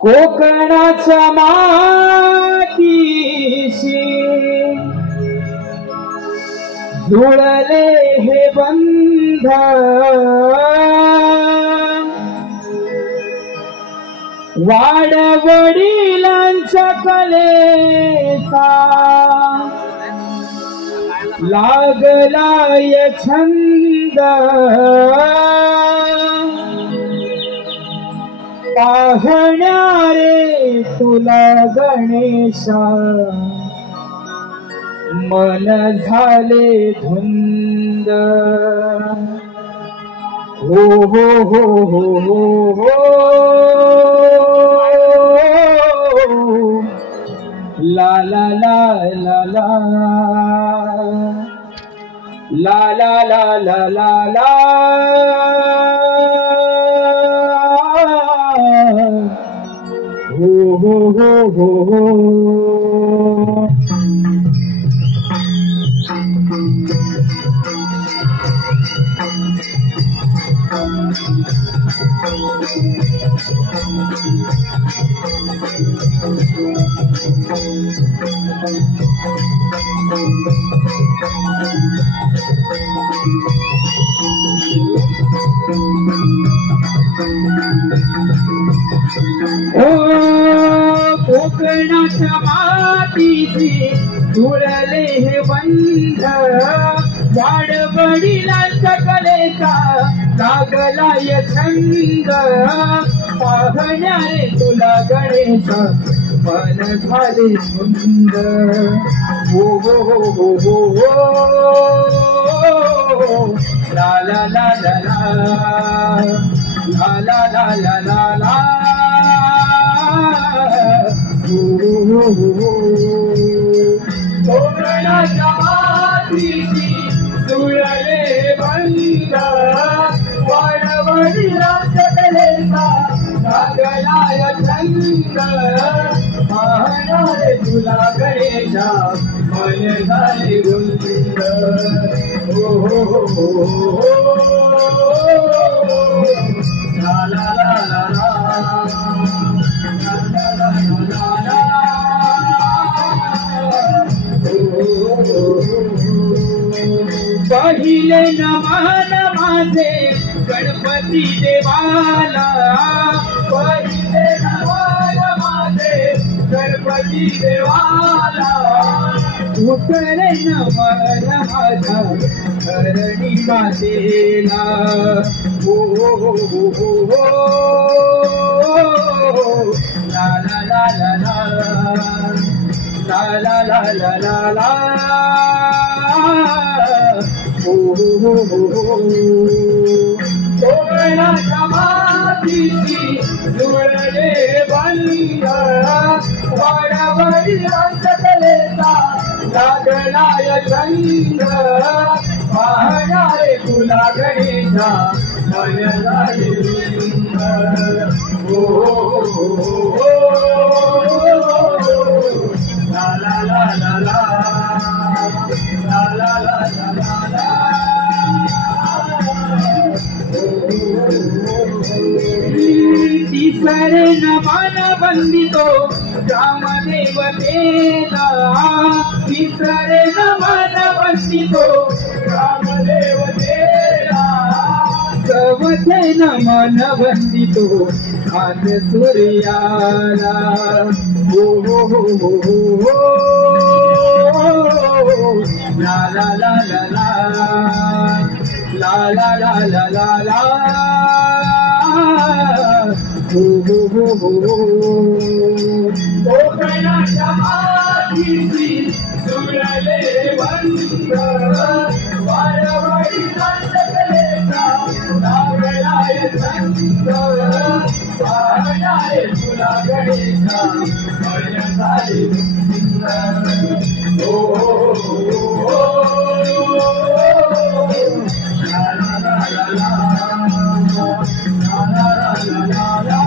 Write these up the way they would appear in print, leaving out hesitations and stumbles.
कोकणाच्या मातीशी जुळले हे बंध वाडवडिलांच्या कलेचा लागलाय छंद पाहणारे तुला गणेशा मन झाले धुंद हो हो हो हो हो हो ला ला ला ला ला ला ला ला ला ला ला हो हो हो हो हो कोकणाच्या मातीशी जुळले हे बंध वाडवडिलांच्या कलेचा लागलाय छंद पाहणारे तुला गणेश मन झाले धुंद हो हो हो हो हो हो ला ला ला ला ला ला ला ला ला ला ला कोकणाच्या मातीशी जुळले बंध वाडवडिलांच्या कलेचा लागलाय छंद पाहणारे तुला गणेशा मन झाले धुंद हो हो हो हो ला ला ला ला ला पहिले नमन माझे गणपती देवाला पहिले नमन माझे गणपती देवाला उतरे नमन माझा धरणी मातेला हो हो हो हो हो ला ला ला ला ला ला ला ला ला ला हो हो हो हो कोकणाच्या मातीशी जुळले बंध वाडवडिलांच्या कलेचा लागलाय छंद पाहणारे तुला गणेशा मन झाले धुंद हो हो हो ला ला ला ला ला ला ला ला ला ला तिसरे नमन वंदितो रामदेवतेला तिसरे नमन वंदितो रामदेवतेला चौथे नमन वंदितो आज सूर्याला हो हो हो हो हो ला ला ला ला ला ला ला ला ला ला ला कोकणाच्या मातीची सुरले वंत वारवाडी संतकलेचा लागलाय संत पाहणारे तुला गणेशा मय झाले ओ ला ला ला ला ला ला ला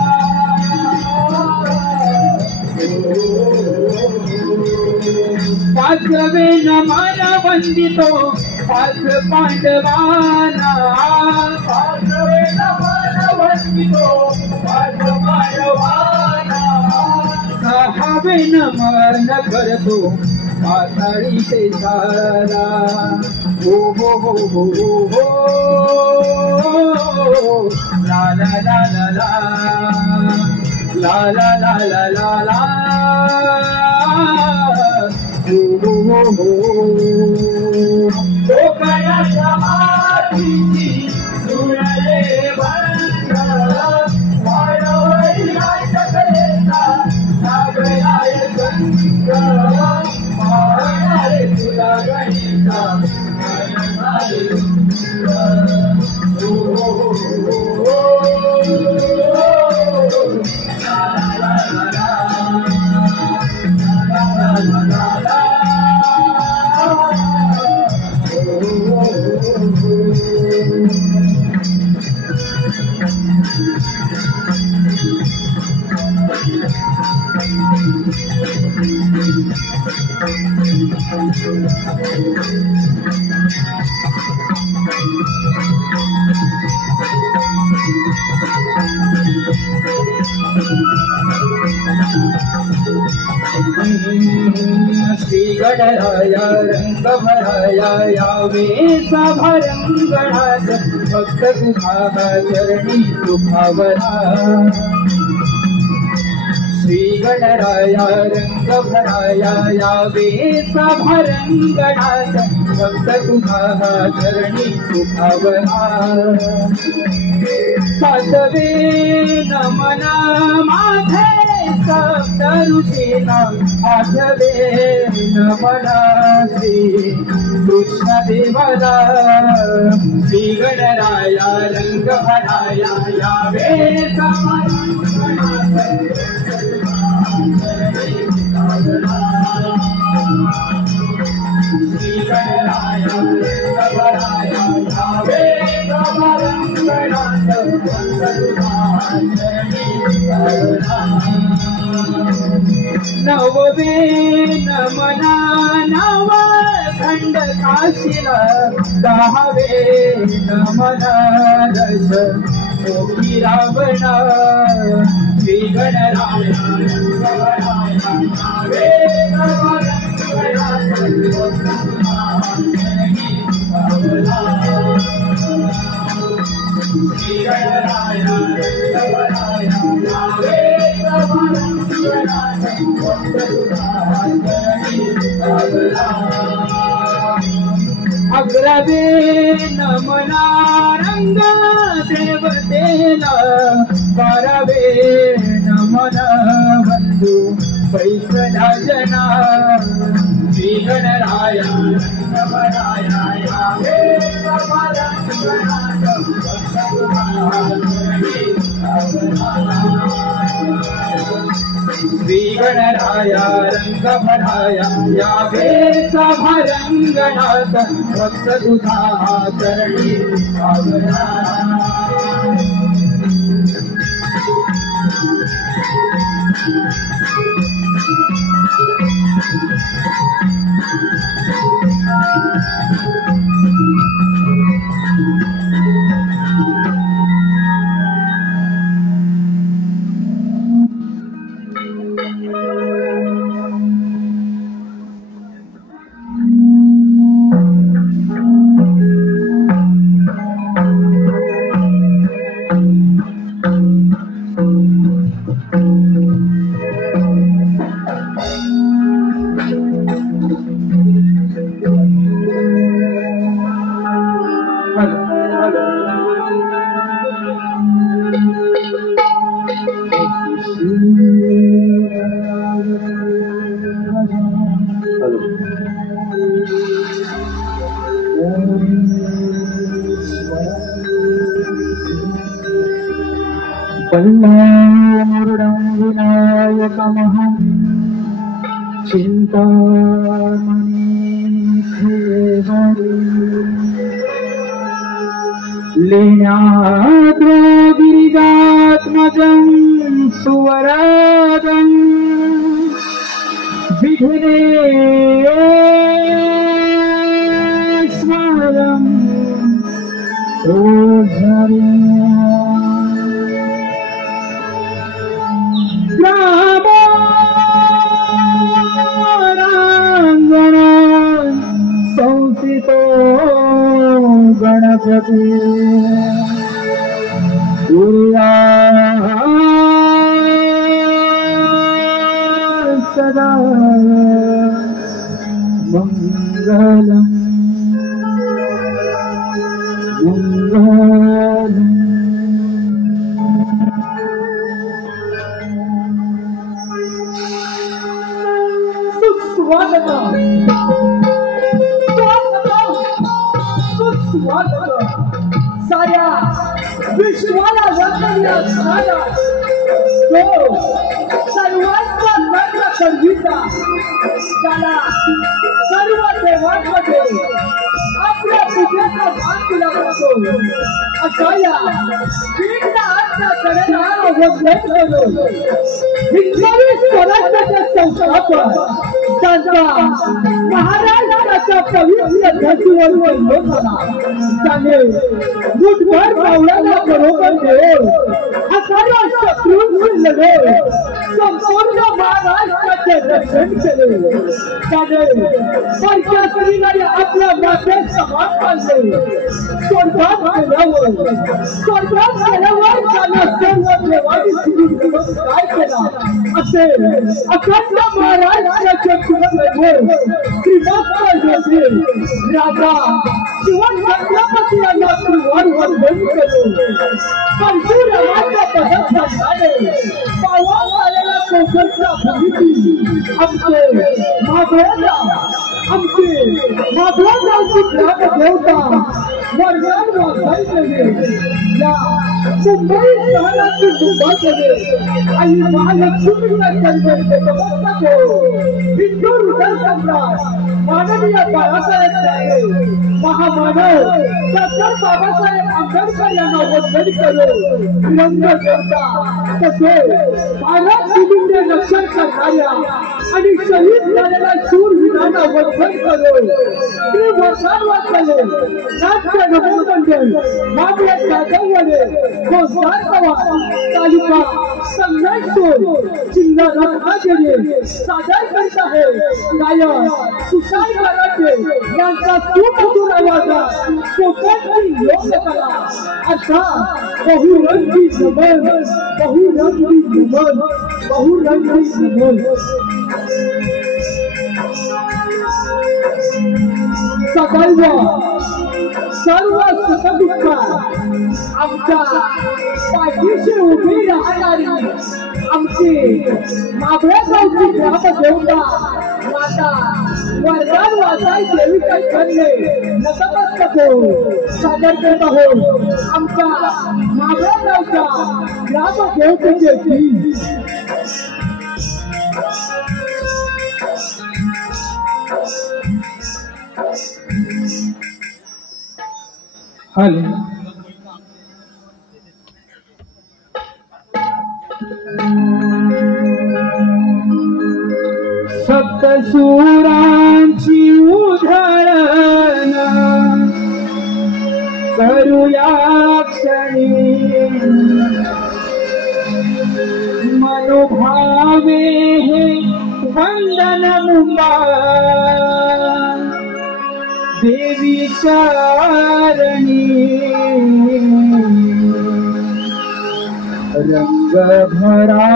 पाचवे नमन वंदितो पाच पांडवाना पाचवे नमन वंदितो पाच पांडवाना सहावे नमन करतो पाताळी ते सारा हो हो हो हो हो ला ला ला ला ला ला ला ला ला ला कोकणाच्या मातीची सुरले वंत वारवाडी संतकलेचा लागलाय संत पाहणारे तुला गणेशा मय झाले श्री गणराया रंग भराया यावे सभारंगणात भक्त तुझा चरणी सुखावला श्री गणराया रंग भराया यावे सभारंगणात भक्त तुझा चरणी सुखावला सातवे नमना माझे सप्त ऋषीना आठवे नमना श्री कृष्णदेवाला श्री गणराया रंग भराया यावे श्री गणराया रंग भराया यावे नववे नमना नव खंड काशीला दहावे नमना दश मोठी रावणा श्री गणराया रंग भराया यावे श्री गणराया रंग भराया यावे अग्रवे नमना रंग देवतेला बारावे नमना बंधू पैसला जना श्री गणराया रंग भराया यावे श्री गणराया रंग भराया यावे सभारंगणात भक्त तुझा चरणी सुखावला वल्लमुरुडं विनायकमहं चिन्तामणिखेवरी लेण्याद्रो गिरिजात्मजं सुवरदं विघ्नेश्वरं संसितो गणपति सदा मंगलम मंगलम। साऱ्या विश्वाला वंदनीय तो सर्वांचा नम्र संगीता त्याला सर्व देवांमध्ये आपल्या पूजेचा मान दिला जातो अशा या तीनदा आजच्या कडेला वंदन करू 28 स्वराज्याचे संस्थापक त्यांचा महाराष्ट्राच्या पवित्र धर्तीवर वैभव झाला त्याने मुठभर पावलाला बरोबर घेऊन हजारो शत्रूंशी लढून संपूर्ण महाराष्ट्राचे रक्षण केले त्याने परक्या स्त्रीला आपल्या माथ्यात समान मानले स्वर्गात गेल्यावर त्याला सर्व देवांनी नमस्कार केला असे अखंड महाराष्ट्राचे राजा शिवन छत्रपती यांना त्रिवार वंदन केले परशुरामाच्या पदस्थानाने पावन झालेल्या कोकणच्या भूमीतील आमचे माधवरावची ग्रामदेवता वर्धन वासाईकडे या मुंबई शहरातील दुर्भाग्याने आणि महालक्ष्मीच्या चळवळीचे नमस्कार हिंदू हृदय सम्राट माननीय बाळासाहेब ठाकरे महामानव डॉक्टर बाबासाहेब आंबेडकर यांना वंदन करून तिरंगा देवता तसेच भारत भूमीचे रक्षण करणाऱ्या आणि शहीद झालेल्या शूरवीरांना वंदन करून श्री वरदान वाचले नाट्य नभोमंडळ मामले जाधववाले रोजगार पवार तालुका संघर्षूर जिल्हा रत्नागिरी सादर करीत आहे गायक सुशांत मराठे यांचा सुमधुर आवाजात कोकणची लोककला अर्थात बहुरंगी नमन सदैव सर्व सुखदुःखात आमच्या पाठीशी उभी राहणारी आमची माधवरावची ग्रामदेवता माता वर्धन वासाई देवीच्या चरणी नतमस्तक सादर करत आहोत आमच्या माधवरावच्या ग्रामदेवतेचे गीत। हले सप्तशूरांची उधळण करूया क्षणी मनोभावे हे वंदन मुंबा देवी चरणी रंग भरा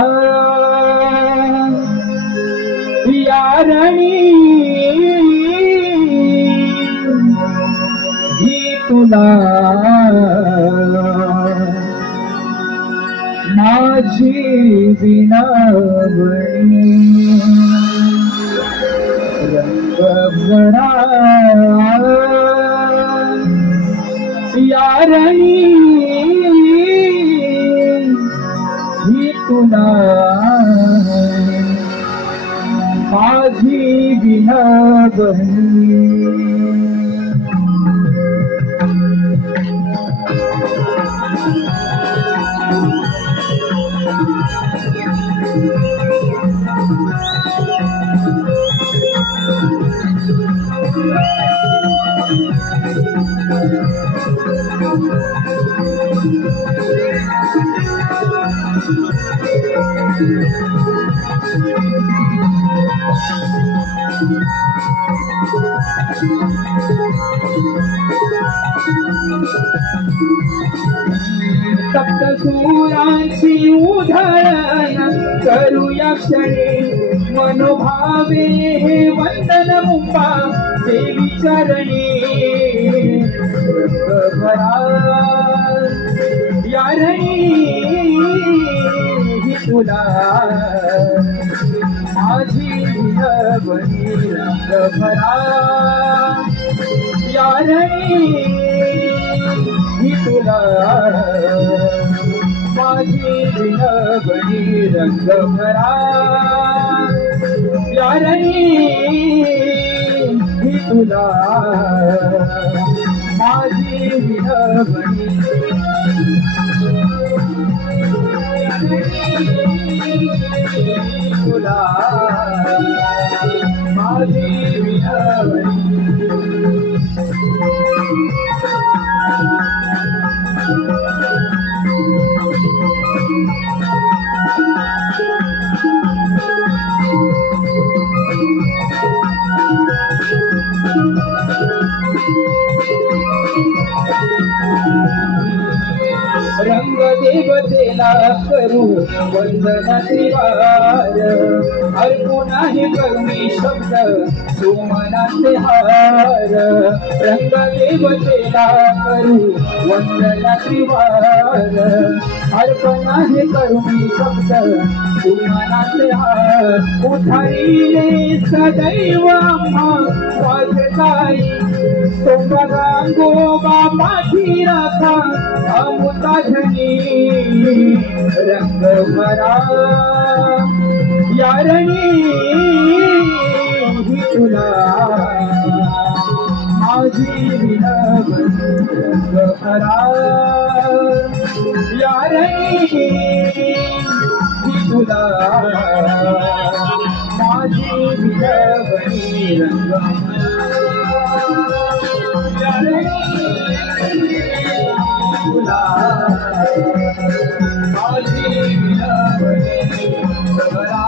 यारणी ही तुला माझी विनवणी रंग भरा यारणी तुला माझी विनवणी सप्तसुरांची उधळण करूया क्षणी मनोभावे हे वंदन मुंबा देवी चरणी भरा यारणी ही तुला माझी विनवणी रंग भरा यारणी ही तुला माझी विनवणी रंग भरा यारणी ही तुला माझी विनवणी तुला माझी विनवणी रंग देवतेला करू वंदन त्रिवार अर्पू नाही करुणी शब्द सुमनाचे हार रंग देवतेला करू वंदन त्रिवार अर्पू नाही करुणी शब्द सुमनाचे हार उठाईले सदैव आम्हा वाजताई सोमगांगोबा पाठी राखा अमृता धनी रंग भरा यारणी ही तुला माझी विनवणी रंग भरा यारणी ही तुला माझी विनवणी रंग भरा तुला माझी विनवणी भरा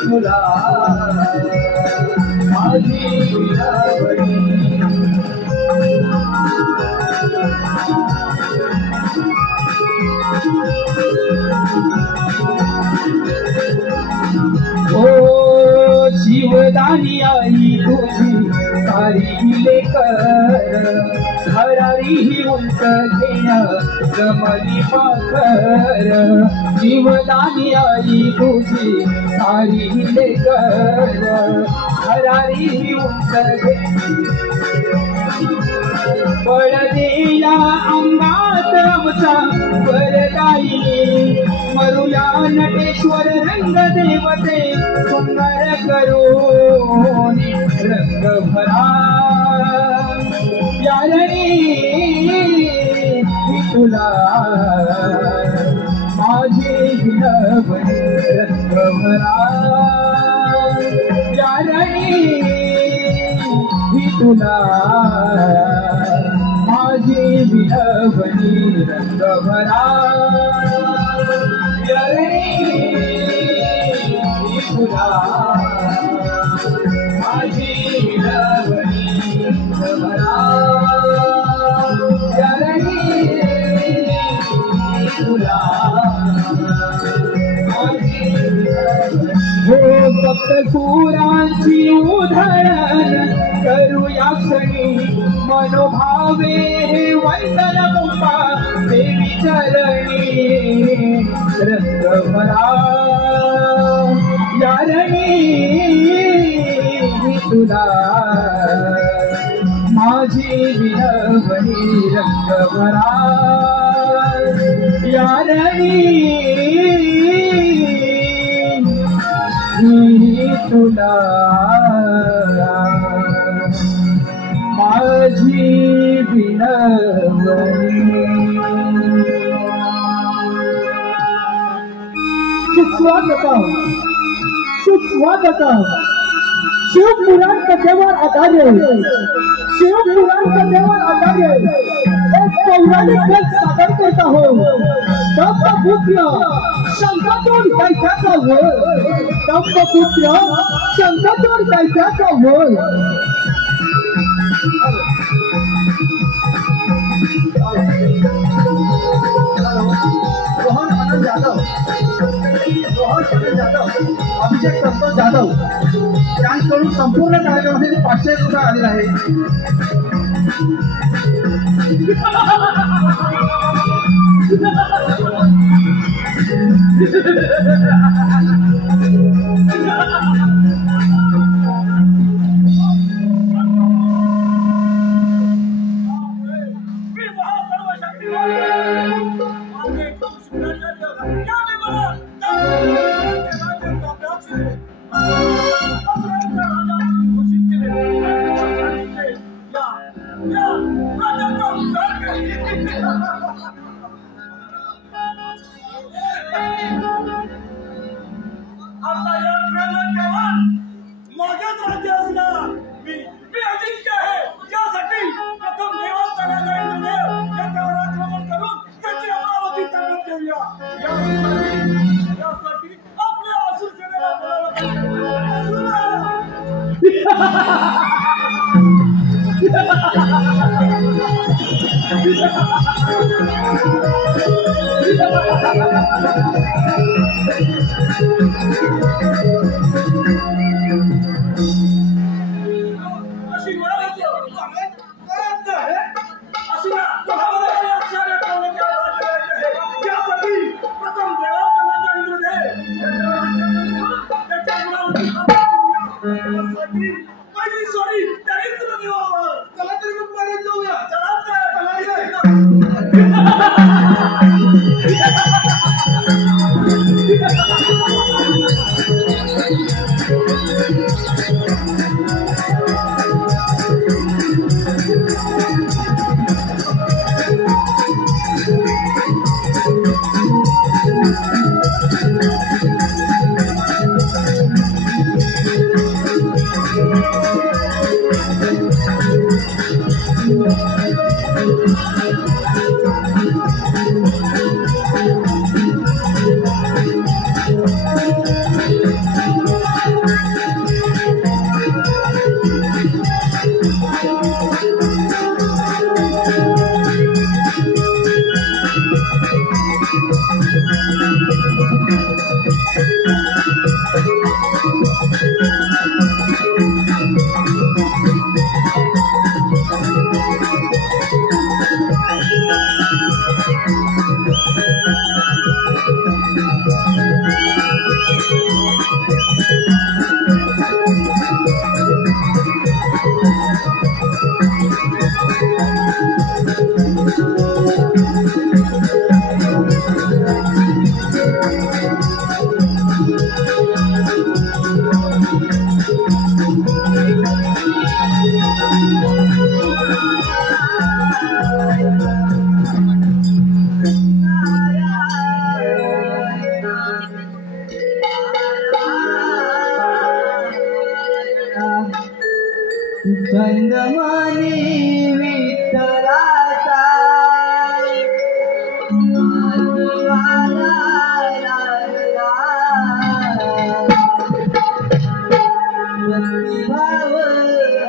तुला माझी विनवणी ओ जीवदानी आई तुझी सारी लेकर हरारी ही उंच घेण्या जमली पाखर जीवदानी आई तुझी सारी लेकर हरारी ही उंच पडदेया अंगात आमचा वरदाई मरुया नटेश्वर रंग देवते सुंदर करून रंग भरा यारणी ही तुला माझी विनवणी रंग भरा यारणी ही तुला माझी विनवणी रंग भरा यारणी ही तुला माझी विनवणी रंग भरा यारणी ही तुला हो सप्तसुरांची उधळण करूया क्षणी मनोभावे हे वंदन मुंबा देवी चरणी रंग भरा यारणी तुला माझी विनवणी रंग भरा यारणी तुला माझी विनवणी सुस्वागतम शिवपुराण कथेवर आधारित एक पौराणिक गीत सादर करत आहोत। दत्तपुत्र शंकरचूड दैत्याचा वध रोहन आनंद जाधव अभिषेक संतोष जाधव यांकडून संपूर्ण कार्यक्रमासाठी 500 रुपये आलेला आहे। चंदमानी विठ्ठलाचा माझीवाला लागला भक्तिभाव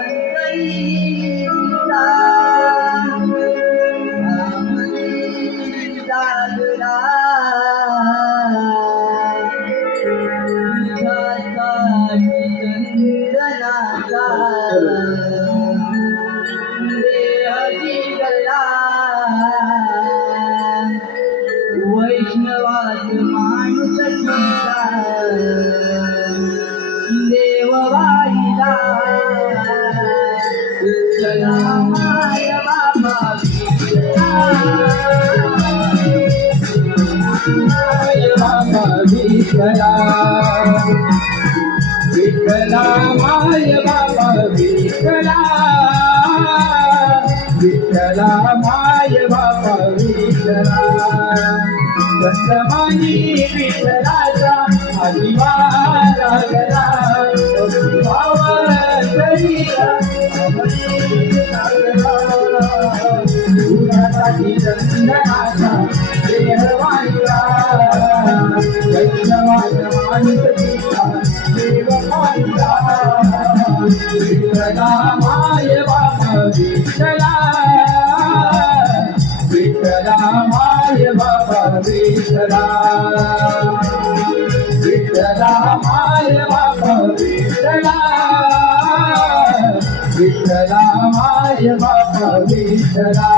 अंतरीचा आमनी लागला तुझ्यासाठी चंदनाचा वैष्णवात माणूस देव वाईला विठ्ठला विठ्ठला माय बाबा विठ्ठला विठ्ठला माय बाबा विठ्ठला चंद्रमानी विठ्ठलाचा आदिवास लागला दुरासाठी चंद्रनाचा देह वाहिला वैष्णवाचा माणूस केला देव वाहिला विठ्ठला माय बाबा विठ्ठला विठ्ठला माय बाबा विठ्ठला विठ्ठला माय बाबा विठ्ठला विठ्ठला माय बाबा विठ्ठला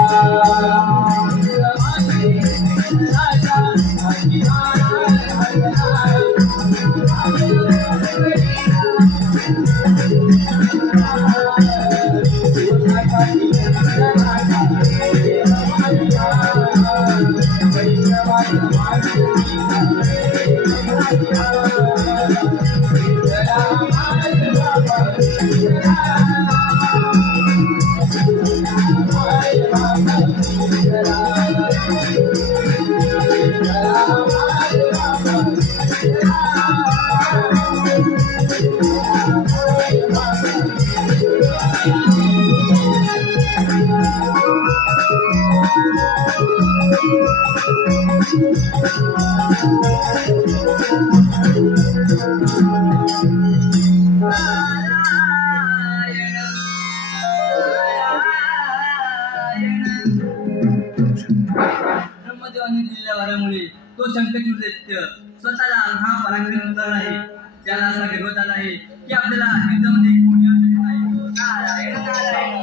ब्रह्मदेवाने दिलेल्या वरामुळे तो शंखचूड दैत्य स्वतःला हा पराक्रम उतरला आहे. त्याला असा गर्व झाला आहे की आपल्याला युद्धामध्ये कोणी अडचण नाही. नारायण नारायण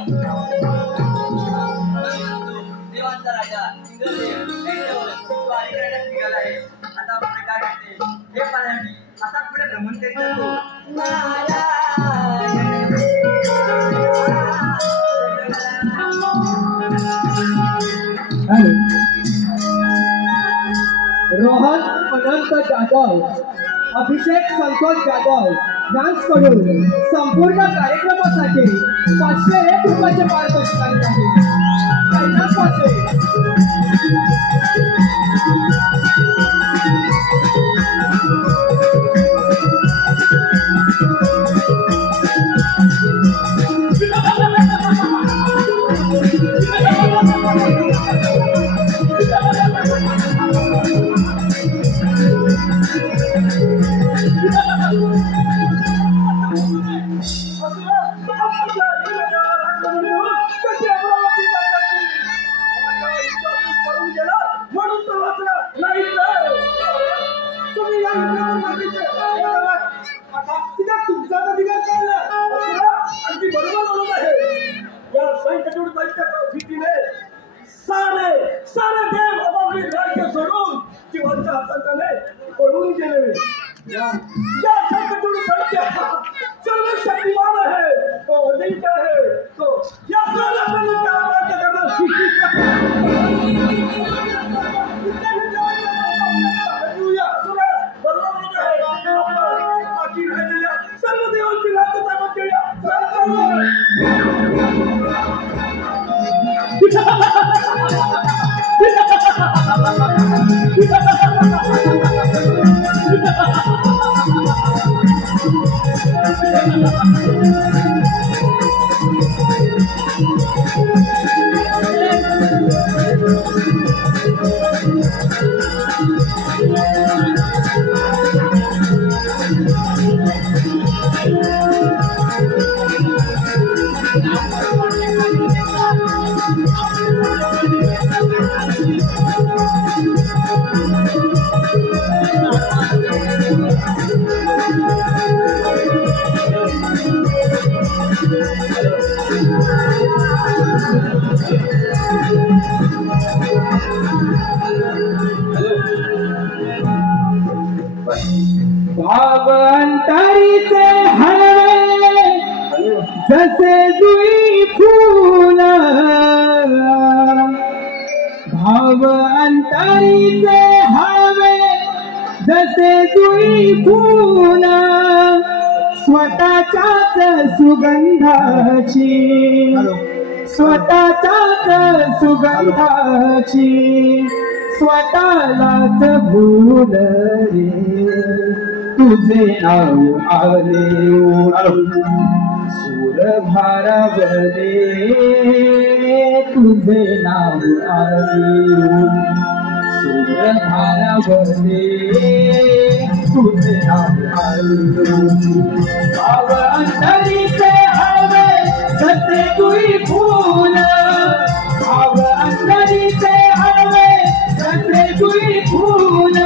देवांचा राजा इंद्रदेव स्वारी करण्यास निघाला आहे. आता आपण काय करते हे पाहण्यासाठी असा पुढे भ्रमण करीत असतो. रोहन अनंत जाधव अभिषेक संतोष जाधव यांच्याकडून संपूर्ण कार्यक्रमासाठी 501 रुपयाचे पारितोषिक आले आहे. कैलासवासी सारे देव आपापले राज्य सोडून जीवांच्या हाताने पळून गेले. या संकटून दैत्य सर्व शक्तिमान आहे, तो अजिंक्य आहे, तो या साऱ्या मनुष्याला राज्य करणार. बाकी राहिलेल्या सर्व देवांची राज्यता भाव अंतरीचे हळवे जसे जुई फूल, भाव अंतरीचे हळवे जसे जुई फुल स्वतःच्याच सुगंधाची स्वतःच्याच सुगंधाची स्वतःलाच भूल रे तुझे नाव आले सूर भारावले तुझे नाव आले सूर भारावले तुझे नाव आले भाव अंतरीचे हवे जसे तुई फूल भाव अंतरीचे हवे जसे तुई फूल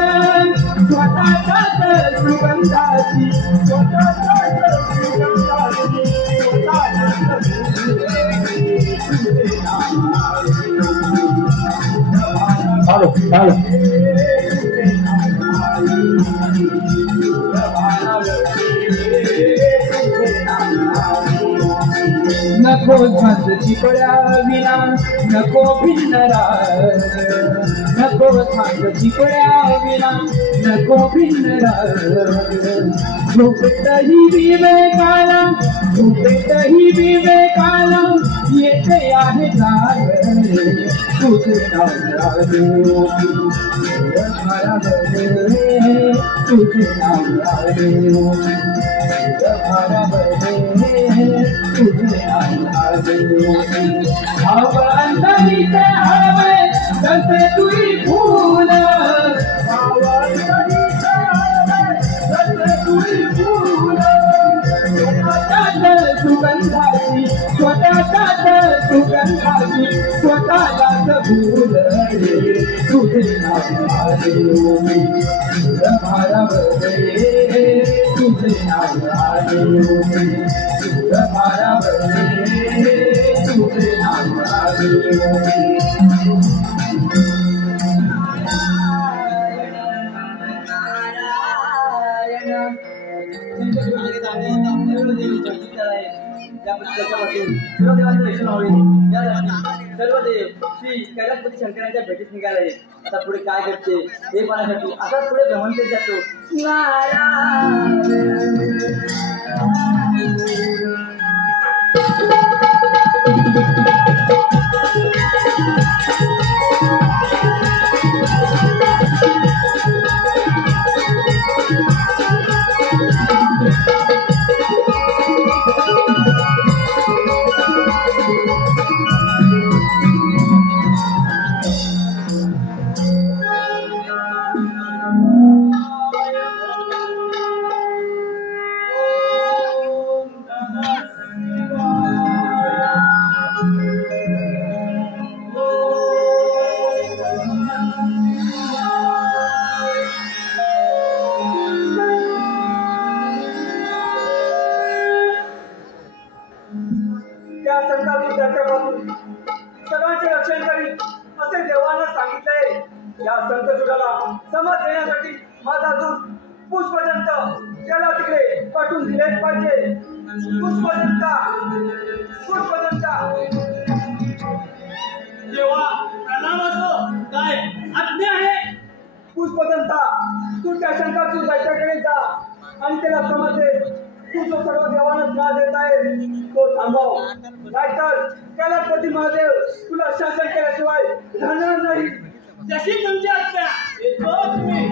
स्वतःच्याच सुगंधाची स्वतःच्याच सुगंधाची चालो चालो नको झंझ चिपळ्या विना नको भिन्न राग नको झंझ चिपळ्या विना नको भिन्न राग झोपेतही विवेकाला झोपेतही विवेकाला येते आहे जाग तुझे नाव आले तुझे नाव आले तुझे भाव अंतरीचे हवे जसे तुई फूल भाव अंतरीचे हवे जसे तुई फूल स्वतःच्याच सुगंधाची स्वतःच्याच सुगंधाची स्वतःलाच भूल रे तुझे नाव आले भारावले तुझे नाव आले भारावले तुझे नाव आले सर्व देव श्री कैलासपती शंकरांच्या भेटीत निघाले. आता पुढे काय करते हे पाहण्यासाठी असाच पुढे भ्रमंतेत जातो. सर्वांचे रक्षण करी असे देवानं सांगितले. या संतसुराला समज देण्यासाठी माझा दूत पुष्पदंत त्याला तिकडे पाठवून दिलेच पाहिजे. पुष्पदंता पुष्पदंता देवा प्रणाम असो. काय आज्ञा आहे? पुष्पदंता तू त्या शंकराच्या दैत्याकडे जा आणि त्याला समजते तू जो सर्व देवांना त्रास देत आहे तो थांबव. नाहीतर कैलासपती महादेव तुला शासन केल्याशिवाय राहणार नाही. जशी तुमची आज्ञा. येतो तुम्ही.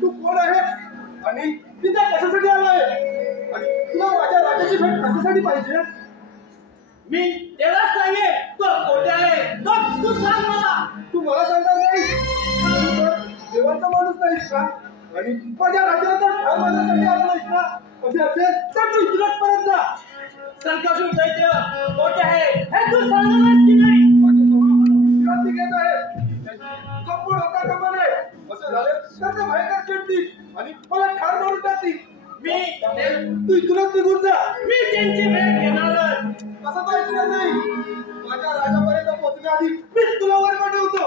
तू कोण आहे आणि तिथे कशासाठी आलाय आणि तुला माझ्या राजाची भेट कशासाठी पाहिजे? मी त्याला सांगे तो कोठे आहे तो तू सांग मला. तू मला सांगणार नाही? तू तर देवाचा माणूस नाहीस का? आणि माझ्या राजाला तर ठार मारण्यासाठी आला नाहीस का? असे असेल तर तू इकडे परत जा. संकटातून दैत्य कोठे आहे हे तू सांगणारच की नाही? क्रांती घेत आहे संपूर्ण होता का म्हणे असं तर ते भयंकर चिडतील आणि मला ठार मारून टाकतील. मी तुलाच निघून जा. त्यांची भेट घेणारच. असं तो ऐकणार नाही. माझ्या राजापर्यंत पोहोचण्याआधी मीच तुला वर पाठवतो.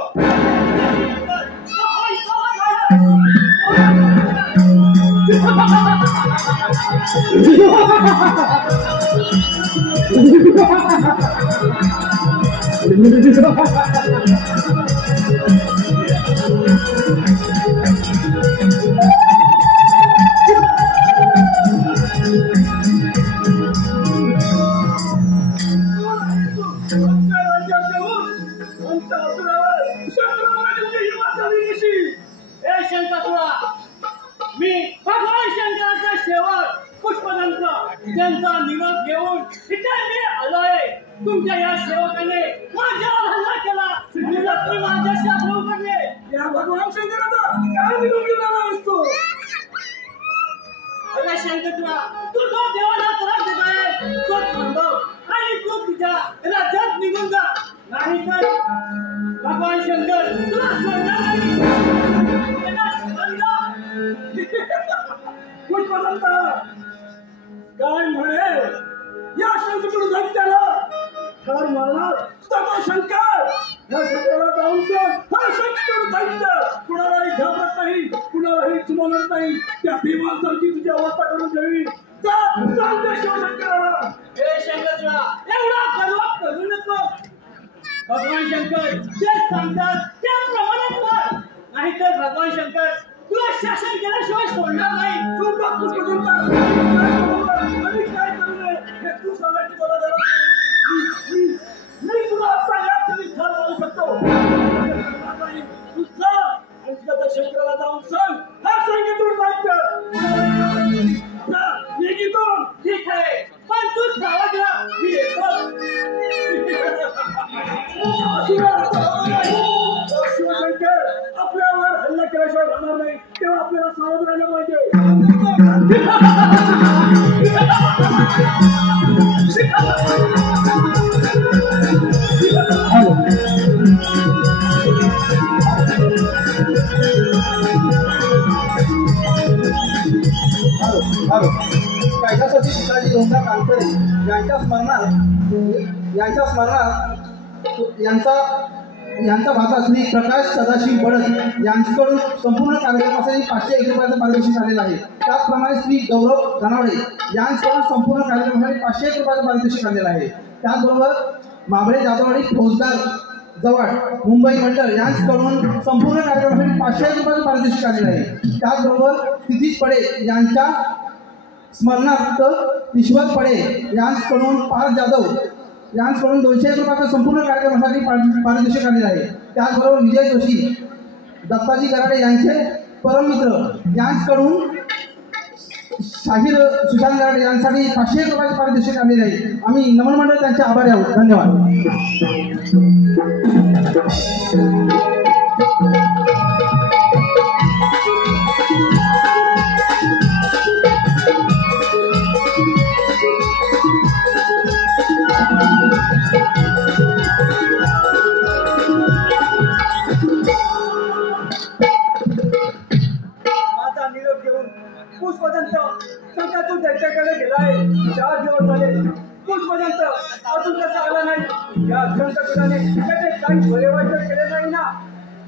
मी भगवान शंकराचा सेवक पुष्पदंत त्यांचा निरोप घेऊन इथे मी आलोय. तुमच्या या सेवकाने माझ्यावर हल्ला केला आणि माझ्या शास्त्र उघडले. या भगवान शंकराचा काय निरोप घेऊन आला असतो? अरे शंकरचूडा, तू जो देवाला त्रास देत आहे तो थांबव आणि तू तुझ्या राज्यात निघून जा. नाही तर भगवान शंकर तुला सोडणार नाही. पुष्पदंत काय म्हणे? या शंकरचूड दैत्याला ठार मारणार तर तो शंकर. या शंकराला जाऊन सांग, हा शंकरचूड दैत्य कुणालाही घाबरत नाही, कुणालाही चुमवत नाही. त्या भीमासारखी तुझी अवस्था करून ठेवी. सांग त्या शिवशंकराला. हे शंकरचूडा, एवढा गर्व करू नको. भगवान शंकर जे सांगतात त्याप्रमाणे कर. नाहीतर भगवान शंकर तुला शासन केल्याशिवाय सोडणार नाही. चूप बघ पुष्पदंत. आणि काय करू नये हे तू सांगायची मला गरज नाही. मी तुला आता या क्षणी ठार मारू शकतो. तू जा आणि त्या शंकराला जाऊन सांग, हा शंकरचूड दैत्य निघितून. ठीक आहे, पण तू सावध राहा. मी येतो. शिवशंकर आपल्यावर हल्ला केल्याशिवाय राहणार नाही. तेव्हा आपल्याला सावध राहायला पाहिजे. कायद्यासाठी पिताजी लोंढा कानकडे यांचा भाचा श्री प्रकाश सदाशिव बडक यांच्याकडून संपूर्ण कार्यक्रमासाठी 501 रुपयाचं पारितोषिक आलेलं आहे. त्याचप्रमाणे श्री गौरव धनावडे यांच्याकडून संपूर्ण कार्यक्रमासाठी 501 रुपयाचं पारितोषिक आलेलं आहे. त्याचबरोबर माबळे जाधववाडी फौजदार जवळ मुंबई मंडळ यांच्याकडून संपूर्ण कार्यक्रमासाठी 501 रुपयाचं पारितोषिक आलेलं आहे. त्याचबरोबर तिथीश पडे यांच्या स्मरणार्थ ईश्वर पडे यांच्याकडून पार्थ जाधव यांच्याकडून 201 रुपयाचं संपूर्ण कार्यक्रमासाठी पारितोषिक आलेलं आहे. त्याचबरोबर विजय जोशी दत्ताजी गराडे यांचे परममित्र यांच्याकडून शाहीर सुशांत गराडे यांसाठी 501 रुपयाचे पारितोषिक आलेले आहे. आम्ही नमन मंडळ त्यांचे आभारी आहोत. धन्यवाद. माझा निरोप घेऊन पुष्पदंत शंकरचूड दैत्याकडे गेलाय. 4 दिवस झाले पुष्पदंत अजून कसं आला नाही. या शंकरचूडाने त्याचे काही भलेवाईट केले नाही ना.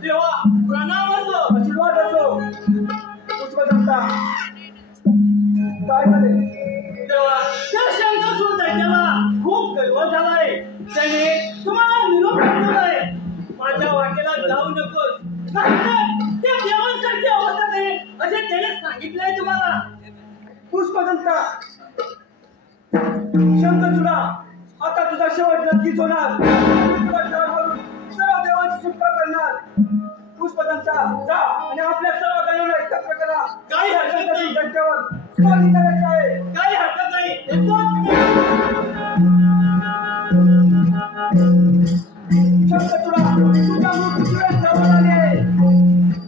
देवा प्रणाम असो. आशीर्वाद असो. पुष्पदंता काय झाले? देवा त्या शंकरचूड दैत्याला खूप गर्व झालाय. त्याने तुम्हाला निरोप पाठवलाय. माझ्या वाटेला जाऊ नकोस. नाहीतर त्या देवांसारखी अवस्था नाही असे त्याने सांगितलंय तुम्हाला. पुष्पदंता शंकरचूडा आता तुझा शेवट नक्कीच होणार. तुला ठार मारून सर्व देवांची सुटका करणार. पुष्पदंता जा आणि आपल्या सर्व गणांना एकत्र करा. काही हरकत नाही. दैत्यावर स्वारी करायचं आहे. काही हरकत नाही. येतोच शंकरचूडा तुझ्या मृत्यूची वेळ जवळ आली आहे.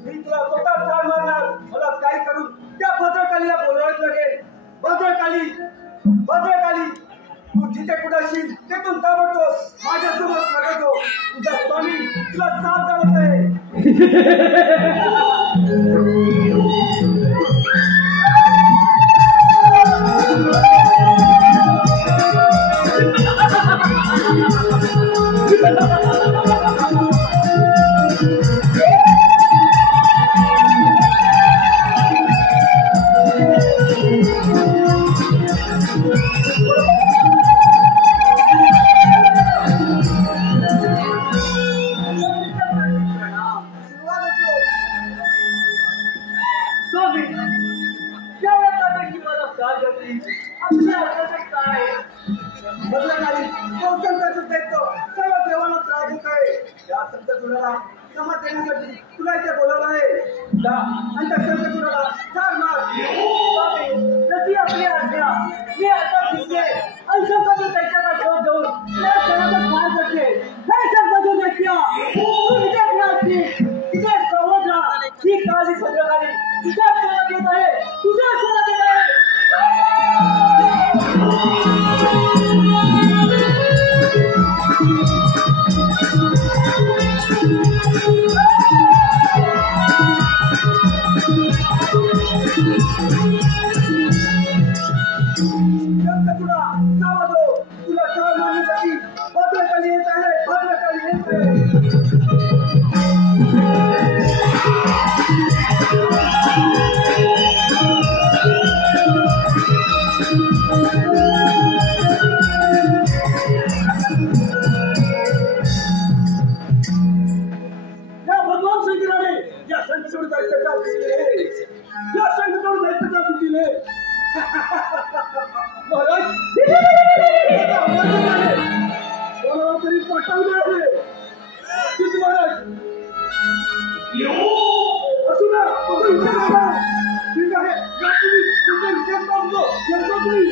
मी तुला स्वतः ठार मारणार. मला काय करून त्या भद्रकालीला बोलवायचं लागेल. भद्रकाली तू जिथे कुठे असशील तेथून ताबडतोब माझ्यासोबत प्रगट हो. तुझा स्वामी तुला साथ देत आहे. समाज देण्यासाठी तुला इथे बोलवलं आहे आणि त्या संकटुराला चार मार प्रति आपली आज्ञा मी आता दिसते आणि संकट त्याच्याला शोध घेऊन त्या क्षणाचा काय करते हे संकट देखील तू तिथे असती तिथे समोर ही काळजी संध्याकाळी तुझ्या शोधात येत आहे तुझ्या शोधात येत आहे तुला चार मारण्यासाठी भद्रकाली येत आहे भद्रकाली येत आहे भगवान शंकराने या संकटोड दैत्याच्या बुद्धीने महाराज कोणाला तरी पाठवले आहे तीच महाराज असू ना ठीक आहे या तुम्ही तुमचा विचार करतो यांचा तुम्ही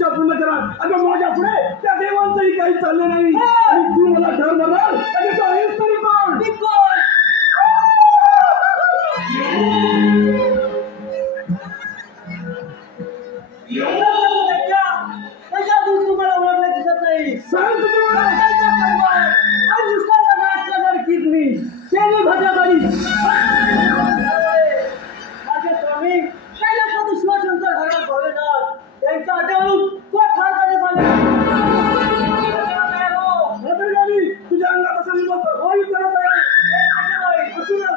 इच्छा पूर्ण करा. अगं माझ्या पुढे त्या देवांचंही काही चाललं नाही आणि तू मला घर बनणार आणि तो आहेस तरी कोण? तुम्हाला ओळखलं दिसत नाही. सांग तुझी ओळख. किडनी त्याने भजादारी माझे स्वामी कैलासपती शिवशंकर घरात भोलेनाथ त्यांच्या अड्ड्यावरून तो ठार करण्यात आले. तुझ्या अंगात असं बोलतो होईल करत आहे असू ना.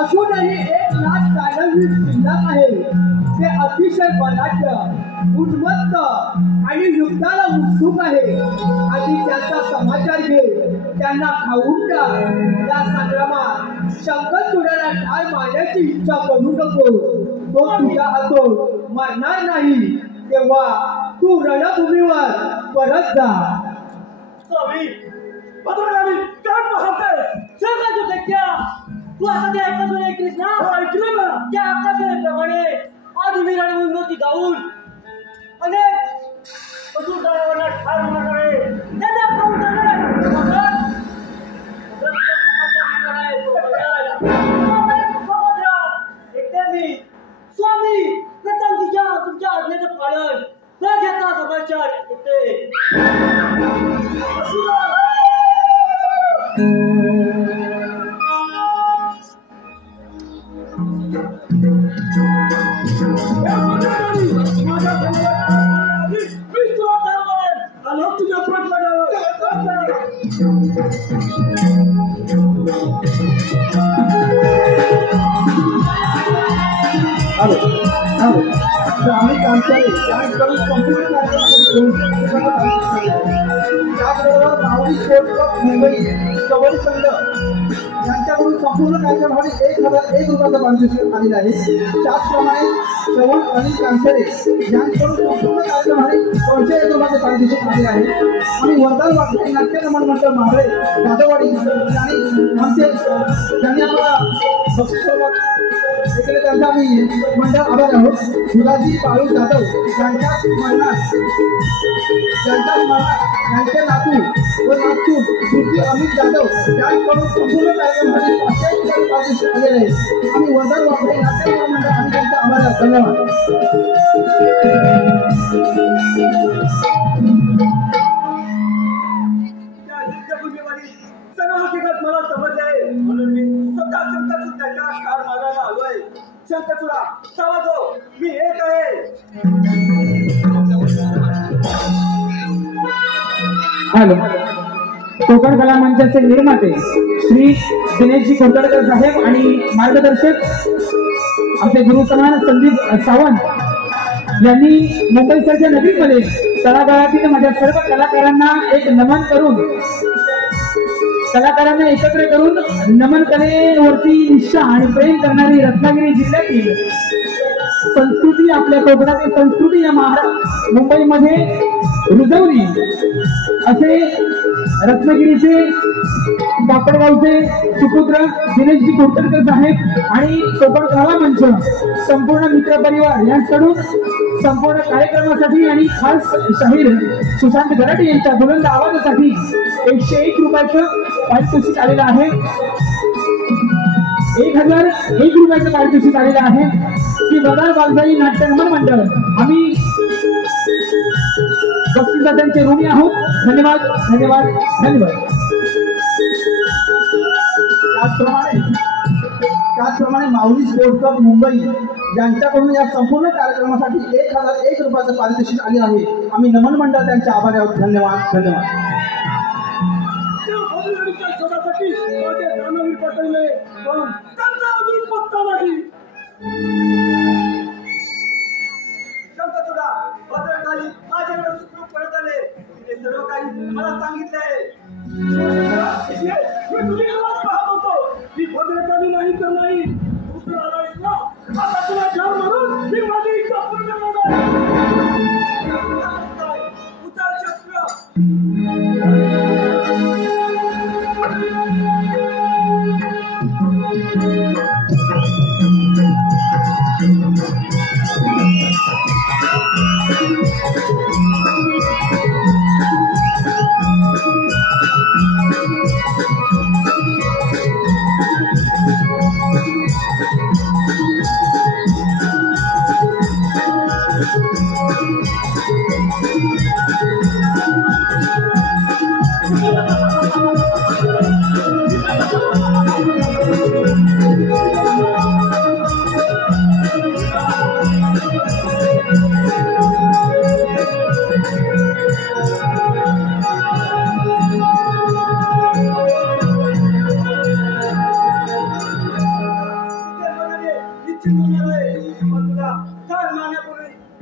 असूनही एक नाच तालमी शिल्लक आहे. ते अतिशय बलाढ्य, उन्मत्त आणि युद्धाला उत्सुक आहे. आधी त्यांचा समाचार घे, त्यांना खाऊन टाक. या संग्रामात शंकरचूडाला ठार मारण्याची इच्छा करू नको. तो तुझ्या हातून मरणार नाही. तेव्हा तू रणभूमीवर परत जा. स्वामी भद्रकाली काय पाहतोय? सगळं तू क्या तू आता ते ऐकलं ऐकलीस ना? ऐकलं ना. त्या आकाशाप्रमाणे आधी मी रणभूमीवरती जाऊन अनेक वसुधारावांना ठार मारणारे त्यांना पाहून स्वामी प्रथम तुमच्या आज्ञेचं पालन न घेता समाचार येते. तुझ्या प्रश्न आम्ही काम करून संपूर्ण त्याचबरोबर मावळी स्पोर्ट्स क्लब मुंबई कबड्डी संघ यांच्याकडून संपूर्ण कार्यक्रमासाठी 1,001 रुपयाचं पारितोषिक आलेलं आहे. त्याचप्रमाणे श्रवण अनिल कांसरे यांच्याकडून संपूर्ण कार्यक्रमासाठी 201 रुपयाचं पारितोषिक आलेलं आहे. आणि वरदान वाटले नाट्य रमण मंडळ मावळे जाधववाडी आणि आमचे ज्यांनी आम्हाला बक्षीस इकडे त्यांचा आम्ही मंडळ आभार आहोत. शिवाजी बाळू जाधव यांच्या स्मरणात यांचे नातू व नातू श्रुती अमित जाधव यांच्याकडून संपूर्ण कार्यक्रमासाठी 500 रुपये पारितोषिक आलेले आहे. आणि वरदान वापरे नाट्य मंडळ आम्ही त्यांचा आभार आहोत. धन्यवाद. सर्व हकीकत मला समजले म्हणून मी स्वतः त्याच्या ठार मारायला आलोय. शंकरचूडा सावधो, मी एक आहे. हॅलो, कोकण कला मंचाचे निर्माते श्री दिनेशजी कोटडकर साहेब आणि मार्गदर्शक आमचे गुरु समान संदीप सावंत यांनी मुंबईसारख्या नगरीमध्ये तळागाळातील माझ्या सर्व कलाकारांना एक नमन करून कलाकारांना एकत्र करून नमन कलेवरती निष्ठा आणि प्रेम करणारी रत्नागिरी जिल्ह्यातील संस्कृती, आपल्या कोकणातील संस्कृती या मुंबईमध्ये रुजवली असे रत्नागिरीचे काकडगावचे सुपुत्र दिनेशजी कोटडकर साहेब आणि कोकण कला मंच संपूर्ण मित्र परिवार यांच्याकडून संपूर्ण कार्यक्रमासाठी आणि खास शाहीर सुशांत गराटे यांच्या बुलंद आवाजासाठी 101 रुपयाचं पारितोषिक आलेलं आहे. 1001 रुपयाचं पारितोषिक आलेलं आहे. श्री वडार बालजाई नाट्य रमण मंडळ आम्ही बक्षिसाचे ऋणी आहोत. धन्यवाद धन्यवाद धन्यवाद. त्याचप्रमाणे त्याचप्रमाणे माऊली स्पोर्ट क्लब मुंबई यांच्याकडून या संपूर्ण कार्यक्रमासाठी 1001 रुपयाचं पारितोषिक आले आहे. आम्ही नमन मंडळ त्यांचे आभारी आहोत. धन्यवाद धन्यवाद. स्वतःसाठी माझे दानवीर पाठवले पण त्यांचा अजून पत्ता नाही. शंकरचूडा भद्रकाली माझ्याकडे सुखरूप परत आले. तिने सर्व काही मला सांगितले आहे. मी तुझी वाट पाहत होतो. मी भद्रकाली नाही तर नाही दुसरं आलायस ना. आता तुला घर म्हणून मी माझी इच्छा पूर्ण करणार. उचल शस्त्र.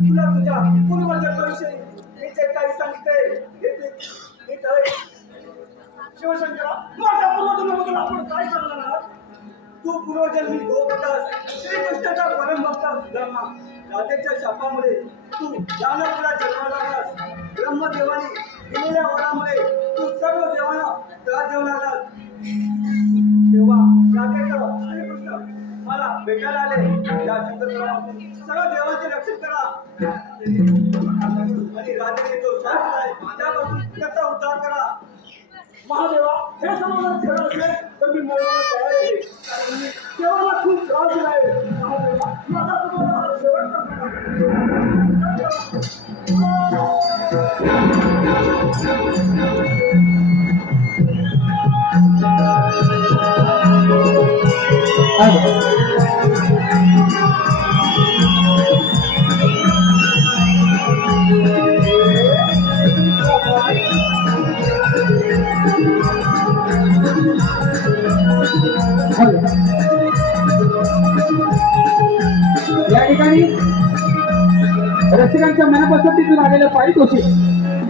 तुला तुझ्या पूर्वजन्माविषयी मी जे काही सांगते शिवशंकरा, माझ्या पूर्वजन्माबद्दल आपण काय सांगणार आहात? तू पूर्वजन्मी गोपदास श्रीकृष्णाचा परमभक्त सुदामा राधेच्या शापामुळे तू दानवकुलात जन्माला आलास. ब्रह्मदेवाने दिलेल्या वरामुळे तू सर्व देवांना त्रास देऊन आलास. तेव्हा राधेचं श्रीकृष्ण मला भेटायला आले. या शंकरपासून सर्व देवांचे रक्षण करा आणि राधेने जो शाप आहे त्यापासून त्याचा उद्धार करा. महादेवा, हे समजून ठेवलं असेल तर मी मरणाला तयार आहे. कारण मी देवाला खूप त्रास दिला आहे. महादेवा, माझा तुम्हाला शेवटचा या ठिकाणी रसिकांच्या मनापसंतीतून आलेलं पारितोषिक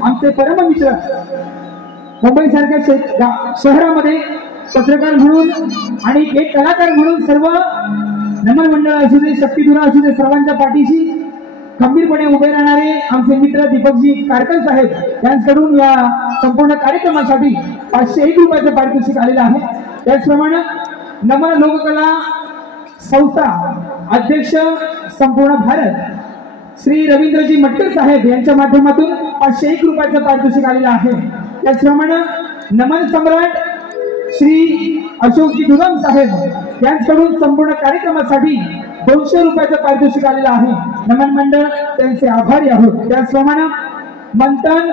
आमचे परममित्र मुंबई सारख्या शहरामध्ये पत्रकार म्हणून आणि एक कलाकार म्हणून सर्व नमन मंडळ असू दे, शक्तीधुरा असू दे, सर्वांच्या पाठीशी खंबीरपणे उभे राहणारे आमचे मित्र दीपकजी कारकर साहेब यांच्याकडून या संपूर्ण कार्यक्रमासाठी 501 रुपयाचं पारितोषिक आलेलं आहे. त्याचप्रमाणे नमन लोककला संस्था अध्यक्ष संपूर्ण भारत श्री रवींद्रजी मटकर साहेब यांच्या माध्यमातून 501 रुपयाचं पारितोषिक आलेलं आहे. त्याचप्रमाणे नमन सम्राट श्री अशोकजी दुगम साहेब यांच्याकडून संपूर्ण कार्यक्रमासाठी 200 रुपयाचं पारितोषिक आलेलं आहे. नमन मंडळ त्यांचे आभारी आहोत. त्याचप्रमाणे मंथन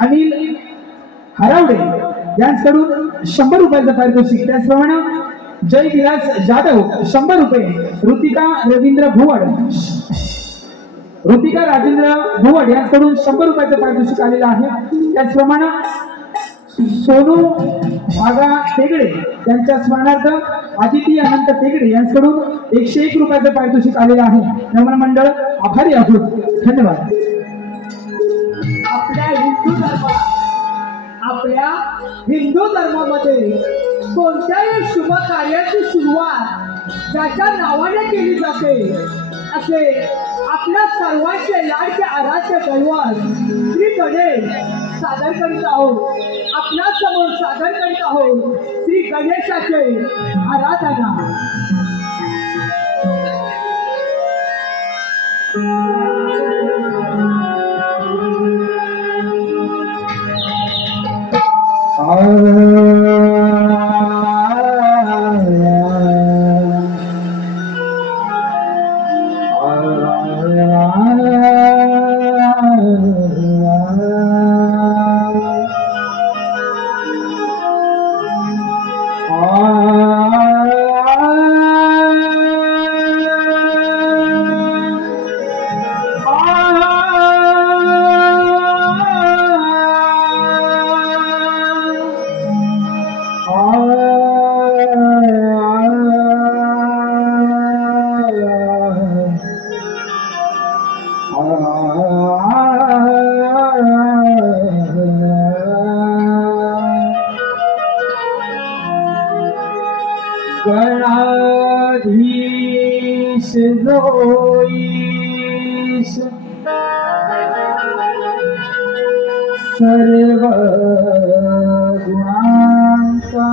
अनिल हरावडे यांच्याकडून 100 रुपयाचं पारितोषिक. त्याचप्रमाणे जय विलास जाधव 100 रुपये. ऋतिका राजेंद्र भुवड यांच्याकडून 100 रुपयाचं पारितोषिक आलेलं आहे. त्याचप्रमाणे सोनू भागा तेगडे यांच्या स्मरणार्थ आदिती अनंत तेगडे यांच्याकडून 101 रुपयाचं पारितोषिक आलेलं आहे. नमन मंडळ आभारी आहोत. धन्यवाद. आपल्या हिंदू धर्मामध्ये कोणत्याही शुभ कार्याची सुरुवात ज्याच्या नावाने केली जाते असे आपल्या सर्वांचे लाडके आराध्य दैवत श्री गणेश सादर करीत आहोत. आपल्या समोर सादर करीत आहोत श्री गणेशाचे आराधना. जोईस सर्व गुणांचा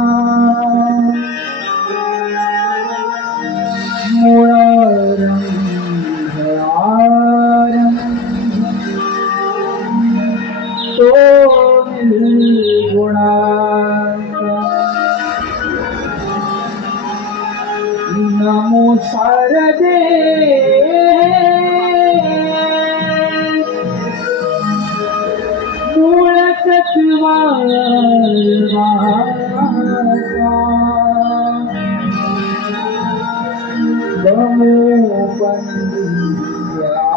मूळ तो निर्गुणांचा नमो शारदे मूळ तत्वाचा गमोपंद्यार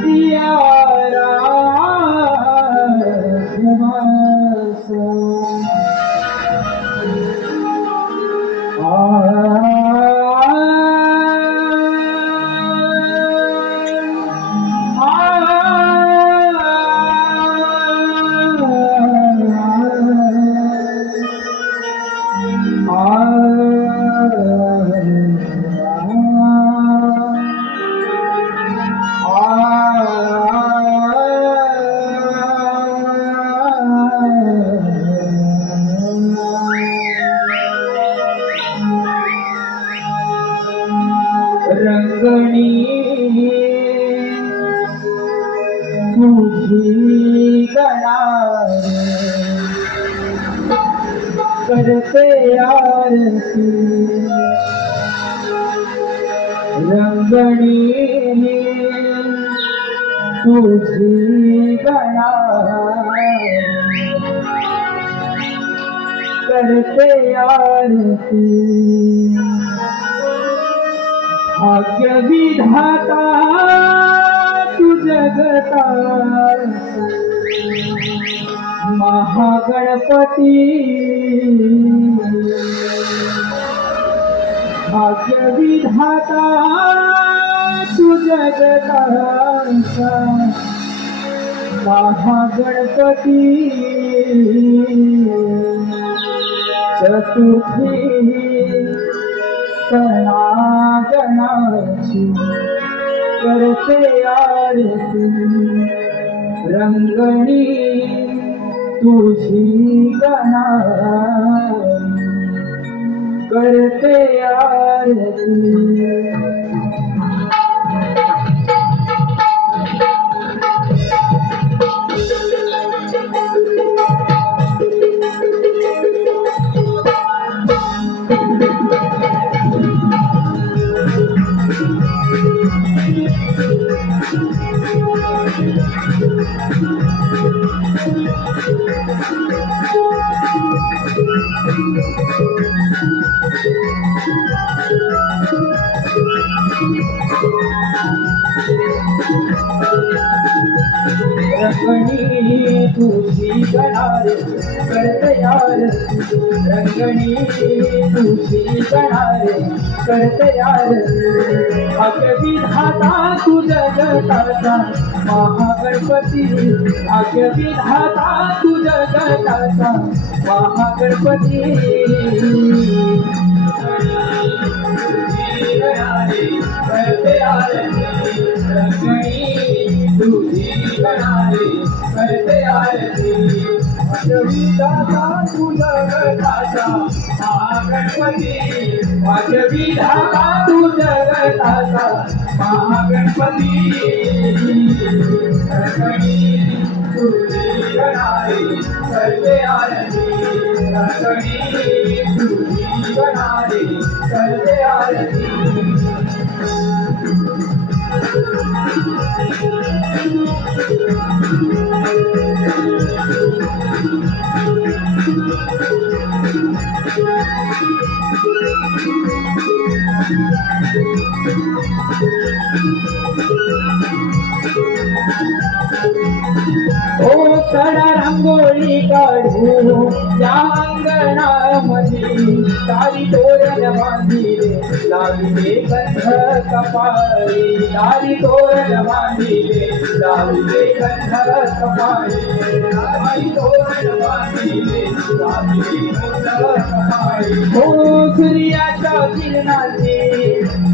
दियारा रंगणी तुझी गणार करते आरती रंगणी तुझी गणार करते आरती भाग्य विधाता तू जगता महागणपती भाग्य विधाता तू जगता महागणपती चतुर्थी सनागणाची करते आरती रंगणी तुझी गणार करते आरती रंगणी तुझी गणार करते आरती रंगणी तुझी गणार करते आरती भाग्य विधाता तू जगताचा महागणपती भाग्य विधाता तू जगताचा महागणपती करते आरती रंगणी तुझी गणारे करते आरती भाग्यविधाता तू जगताचा महागणपती भाग्यविधाता तू जगताचा महागणपती रंगणी तुझी गणारे करते आरती रंगणी तुझी गणारे करते आरती ओ सडा रांगोळी काढू या अंगणामध्ये तारी तोरण बांधिले लाविले गंध कपाळी तारी तोरण बांधिले लाविले गंध कपाळी हो सूर्याच्या किरणाची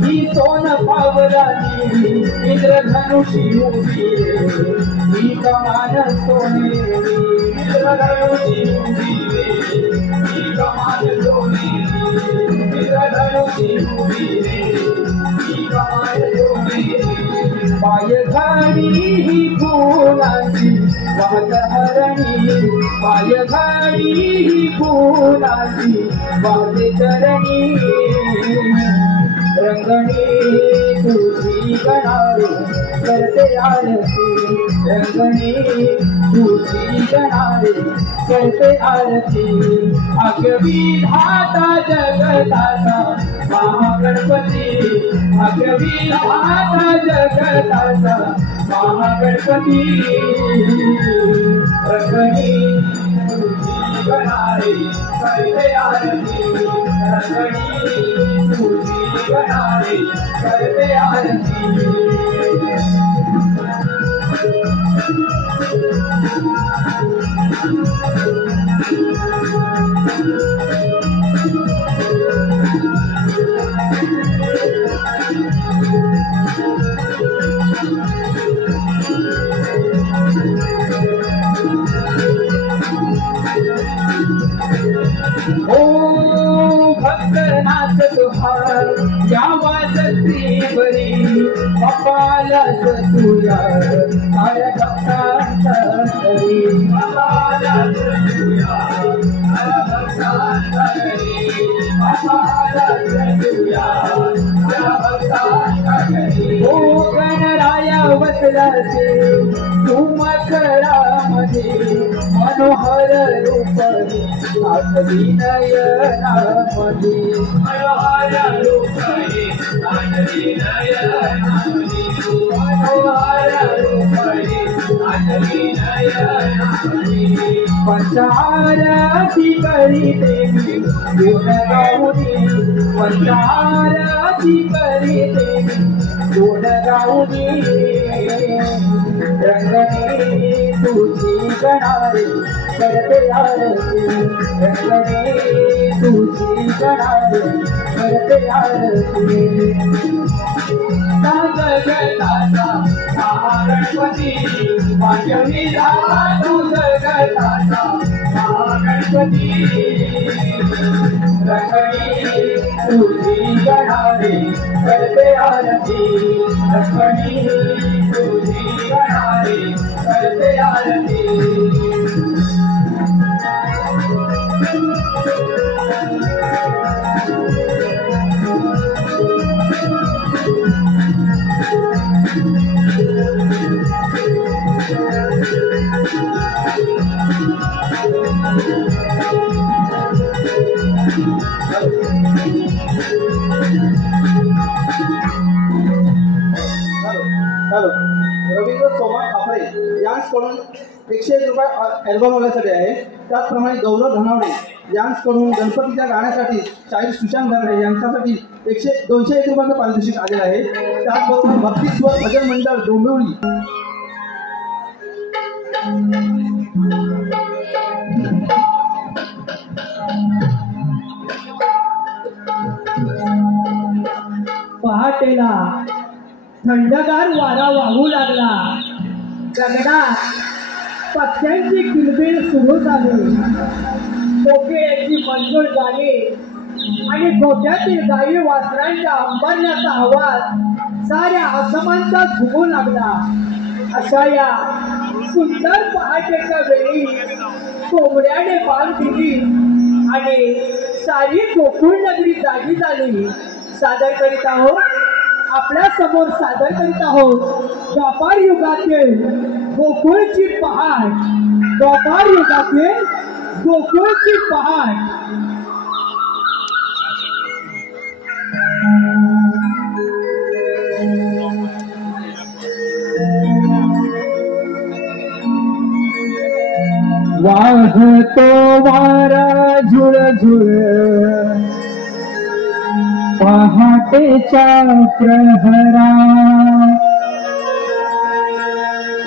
ही सोन पावलाची इंद्रधनुषी उभी ही कमान सोनेरी इंद्रधनुषी उभी ही कमान सोनेरी इंद्रधनुषी उभी ही कमान सोनेरी पाय घाडी ही फुलाची वाहत हरणी पाय घाडी ही फुलाची वाहते चरणी रंगणी तुझी गणारे करते आरती रंगणी तुझी गणारे करते आरती अगवी धाता जगताचा महागणपती अगवी धाता जगताचा महागणपती रंगणी तुझी गणारे करते आरती रंगणी तुझी गणारे करते आरती ओ भक्तनाथ तुहार या वाजती बरी अपालस तुया साऱ्या भक्तांचा हरी अपालस तुया साऱ्या भक्तांचा हरी अपालस तुया साऱ्या भक्तांचा हरी ओ गणराया वसलाचे तू मकरामध्ये मनोहर रूप साधवी नयनामध्ये मनोहर रूप साधवी नयनामध्ये मनोहर रूप साधवी नयनामध्ये पंचारती करी देवी गुण गाऊनी पंचारती करी देवी गुण गाऊनी रंगणी तुझी गणारे करते आरती रंगणी तुझी गणारे करते आरती जगताचा महागणपती वाजवी तू जगताचा महागणपती रंगणी तुझी गणारे करते आरती रंगणी तुझी गणारे करते आरती हॅलो रवींद्र सोमा खापरे यांच्याकडून 101 रुपये ॲल्बम वाल्यासाठी आहे. त्याचप्रमाणे गौरव धनावडे यांच्याकडून गणपतीच्या गाण्यासाठी शाहीर सुशांत धनावडे यांच्यासाठी 201 रुपयांचं पारितोषिक आलेलं आहे. त्याचबरोबर भक्तीस्वर भजन मंडळ डोंबिवली पहाटेला थंडगार वारा वाहू लागला. गगनात पक्ष्यांची किलबिल सुरू झाली. कोकिळ्याची मंजूळ झाली आणि गोठ्यातील गाई वासरांच्या अंबरण्याचा आवाज साऱ्या आसमानात घुमू लागला. अशा या सुंदर पहाटेच्या वेळी कोंबड्याने बाण दिली आणि सारी गोकुळ नगरी जागी झाली. सादर करीत आहोत आपल्या समोर सादर करीत आहोत द्वापार युगातील गोकुळची पहाट. द्वापार युगातील गोकुळची पहाट. वाहतो वारा झुळ झुळ पहाटेच्या प्रहरा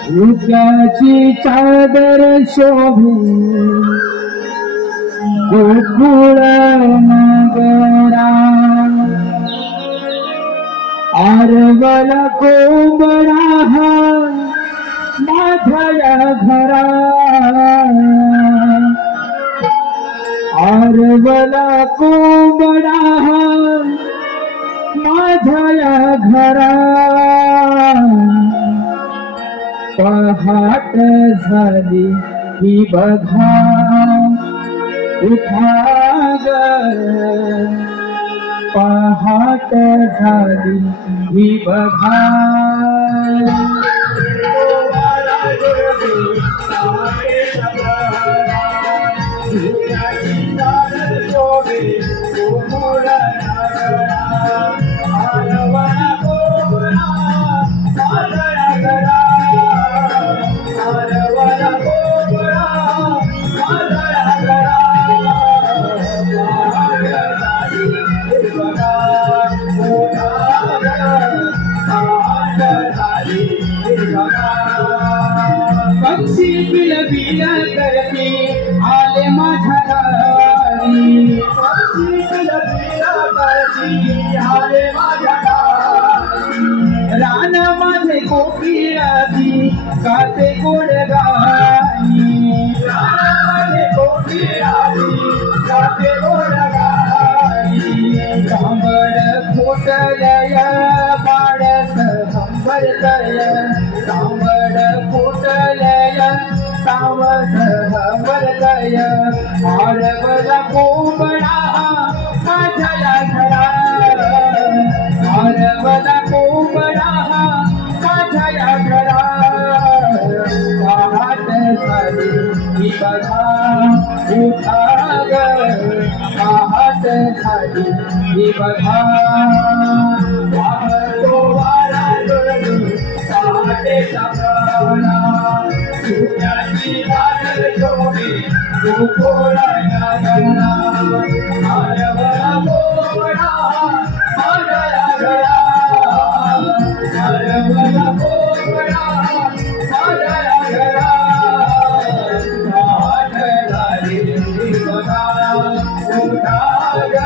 उक्याची चादर शोभे गोकुळ नगरा आरवल कोंबडा माझ्या घरा आरवल कोंबडा माझ्या घरा पहाट झाली ही बघा उठा ग पहाट झाली ही बघा पक्षी बिलबिल करते आले माझ्या दारी पक्षी बिलबिल करते आले माझ्या दारी रान माझे कोकिळाची गाते गोड गाई रान माझे कोकिळाची गाते गोड गाई तांबड फुटलय पाडस हंबरतय तांबड फुटलय तावस हंबरतय आरवला कोंबडा माझ्या घरा आरवला कोंबडा माझ्या घरा पहाट झाली ही बघा उठा ग पहाट झाली ही बघा वाहतो वारा जुळून पहाटेचा प्रवाळा सुट्याची दादर शोभे गोकुळ नगरा आरवला कोंबडा माझ्या घरा आरवला कोंबडा माझ्या घरा पहाट झाली ही बघा उठा ग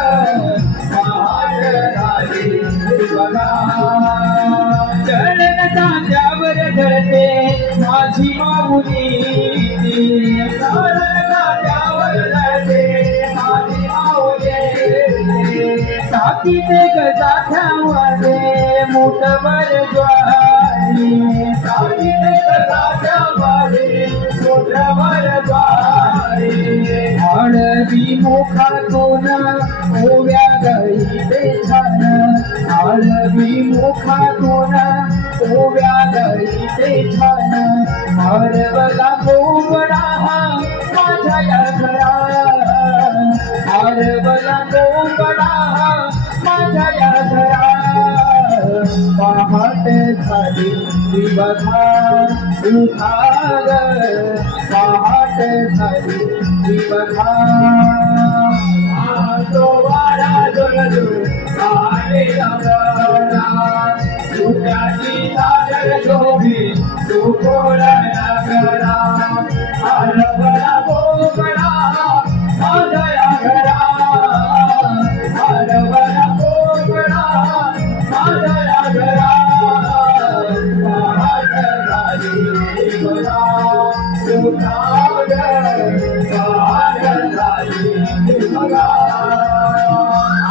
पहाट झाली ही बघा चरण तांब्यावर धरते माझी माऊली चरण तांब्यावर धरते माझी माऊली टाकीते गजाठ्यामध्ये मुठभर ज्वारी टाकीते गजाठ्यामध्ये मुठभर ज्वारी हळदी मुखातून ओव्या गईते छान हळदी मुखातून ओव्या गईते छान आरवला कोंबडा माझ्या घरा आरवला कोंबडा माझ्या घरा पहाट झाली ही बघा उठा ग पहाट झाली ही बघा तो वारा जुळून पहाटेचा प्रवाळा सुट्याची दादर शोभे गोकुळ नगरा आरवला कोंबडा माझ्या घरा आरवला कोंबडा माझ्या घरा पहाट झाली ही बघा उठा ग पहाट झाली ही बघा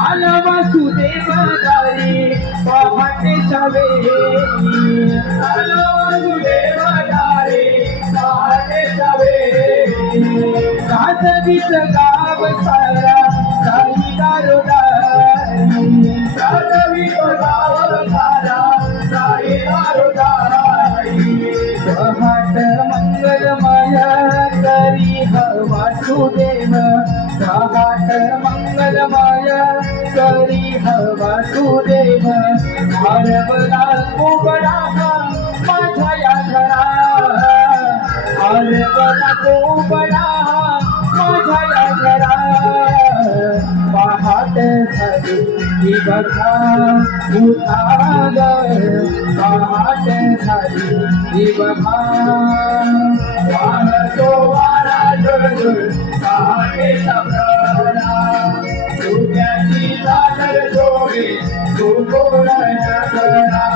आला वासुदेव दारी पहाटेच्या वेळी आला वासुदेव दारी पहाटेच्या वेळी गाजवीत गाव सारा काही दारोदारी गाजवीत गाव सारा काही दारोदारी पहाट मंगलमय करी वासुदेव पहाट मंगलमय करी वासुदेव आरवला कोंबडा माझ्या घरा आरवला कोंबडा माझ्या घरा पहाट झाली ही बघा उठाग पहाट झाली ही बघा वाहतो वारा झुळझुळ पहाटेचा प्रहरा उद्याची चादर जोडे तू कोणया करा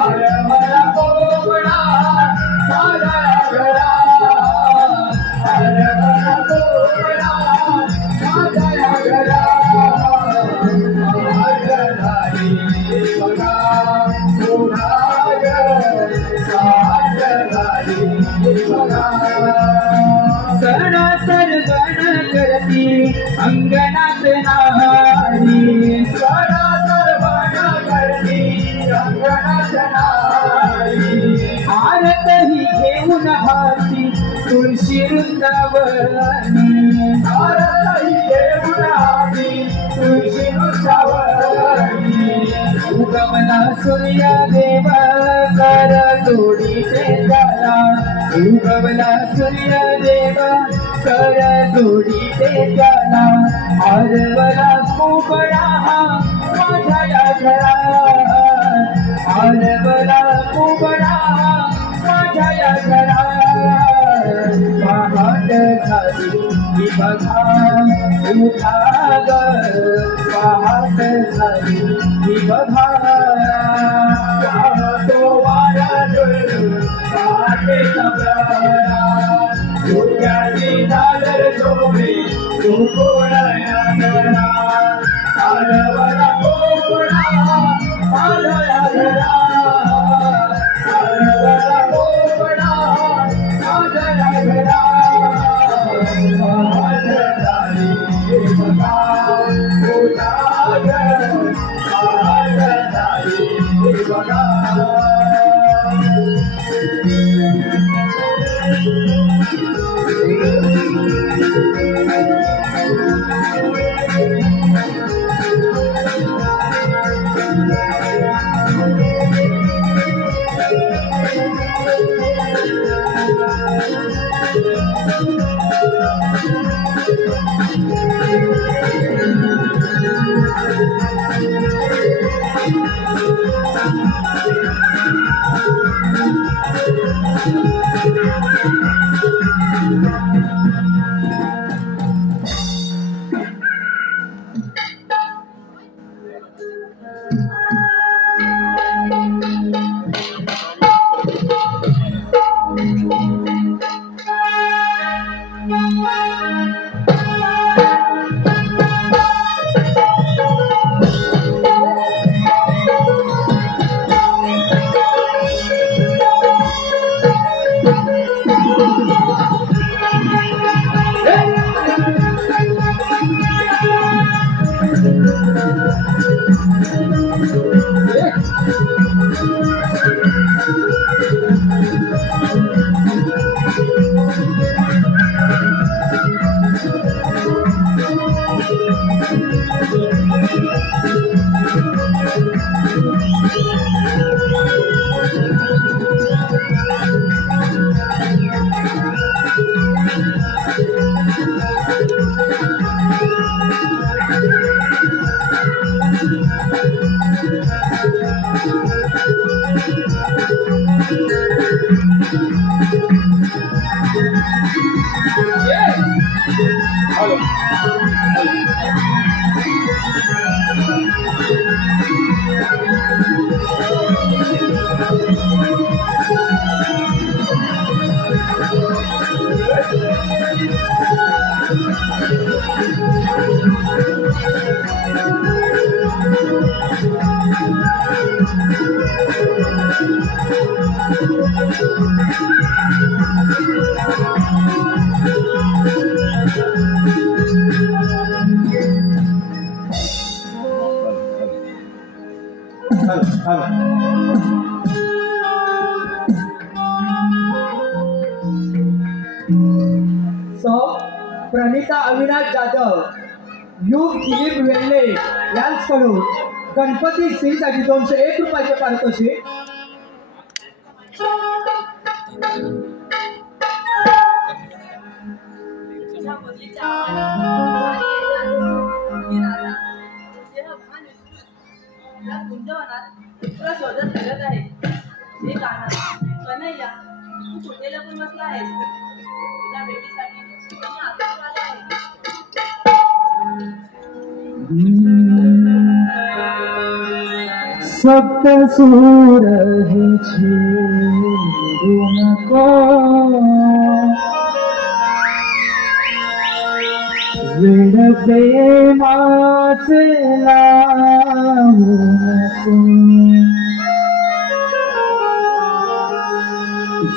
आरवला कोबडा माझ्या घरा आरवला कोबडा माझ्या घरा झाली बघा उन्हाग साठ झाली बघा सणासर गण करती अंगणात नारी सणासर गण करती अंगणात नारी आरत ही घेऊन हाती तुळशी वृंदावनी आरत ही घेऊन हाती तुळशी वृंदावनी उगमला सूर्य देव कर जोडीते त्याला उगवला सूर्य देव कर जोडीते त्याला आरवला कोबडा माझ्या या घरा आरवला कोबडा माझ्या या घरा पहाट झाली ही बघा उठाग पहाट झाली ही बघा वाहतो वारा झुळझुळ पहाटेचा प्रहरा उद्याची चादर जोडे तू कोणया करा आरवला कोबडा माझ्या घरा आरवला कोबडा माझ्या घरा पहाट झाली बघा उठाग पहाट झाली बघा प्रणिता अविनाश जाधव, युग दिलीप वेल्ले यांच्याकडून गणपती सिंगसाठी 201 रुपयाचे पारितोषिक. कुंजवनात तुला शोधत फिरत आहे. हे काना कन्हैया, तू कुठे लपून बसला आहेस? तुझ्या भेटीसाठी मी आतुर आले आहे. सप्त सूर है छेड़ू को वेड प्रेमाचे लावू नको.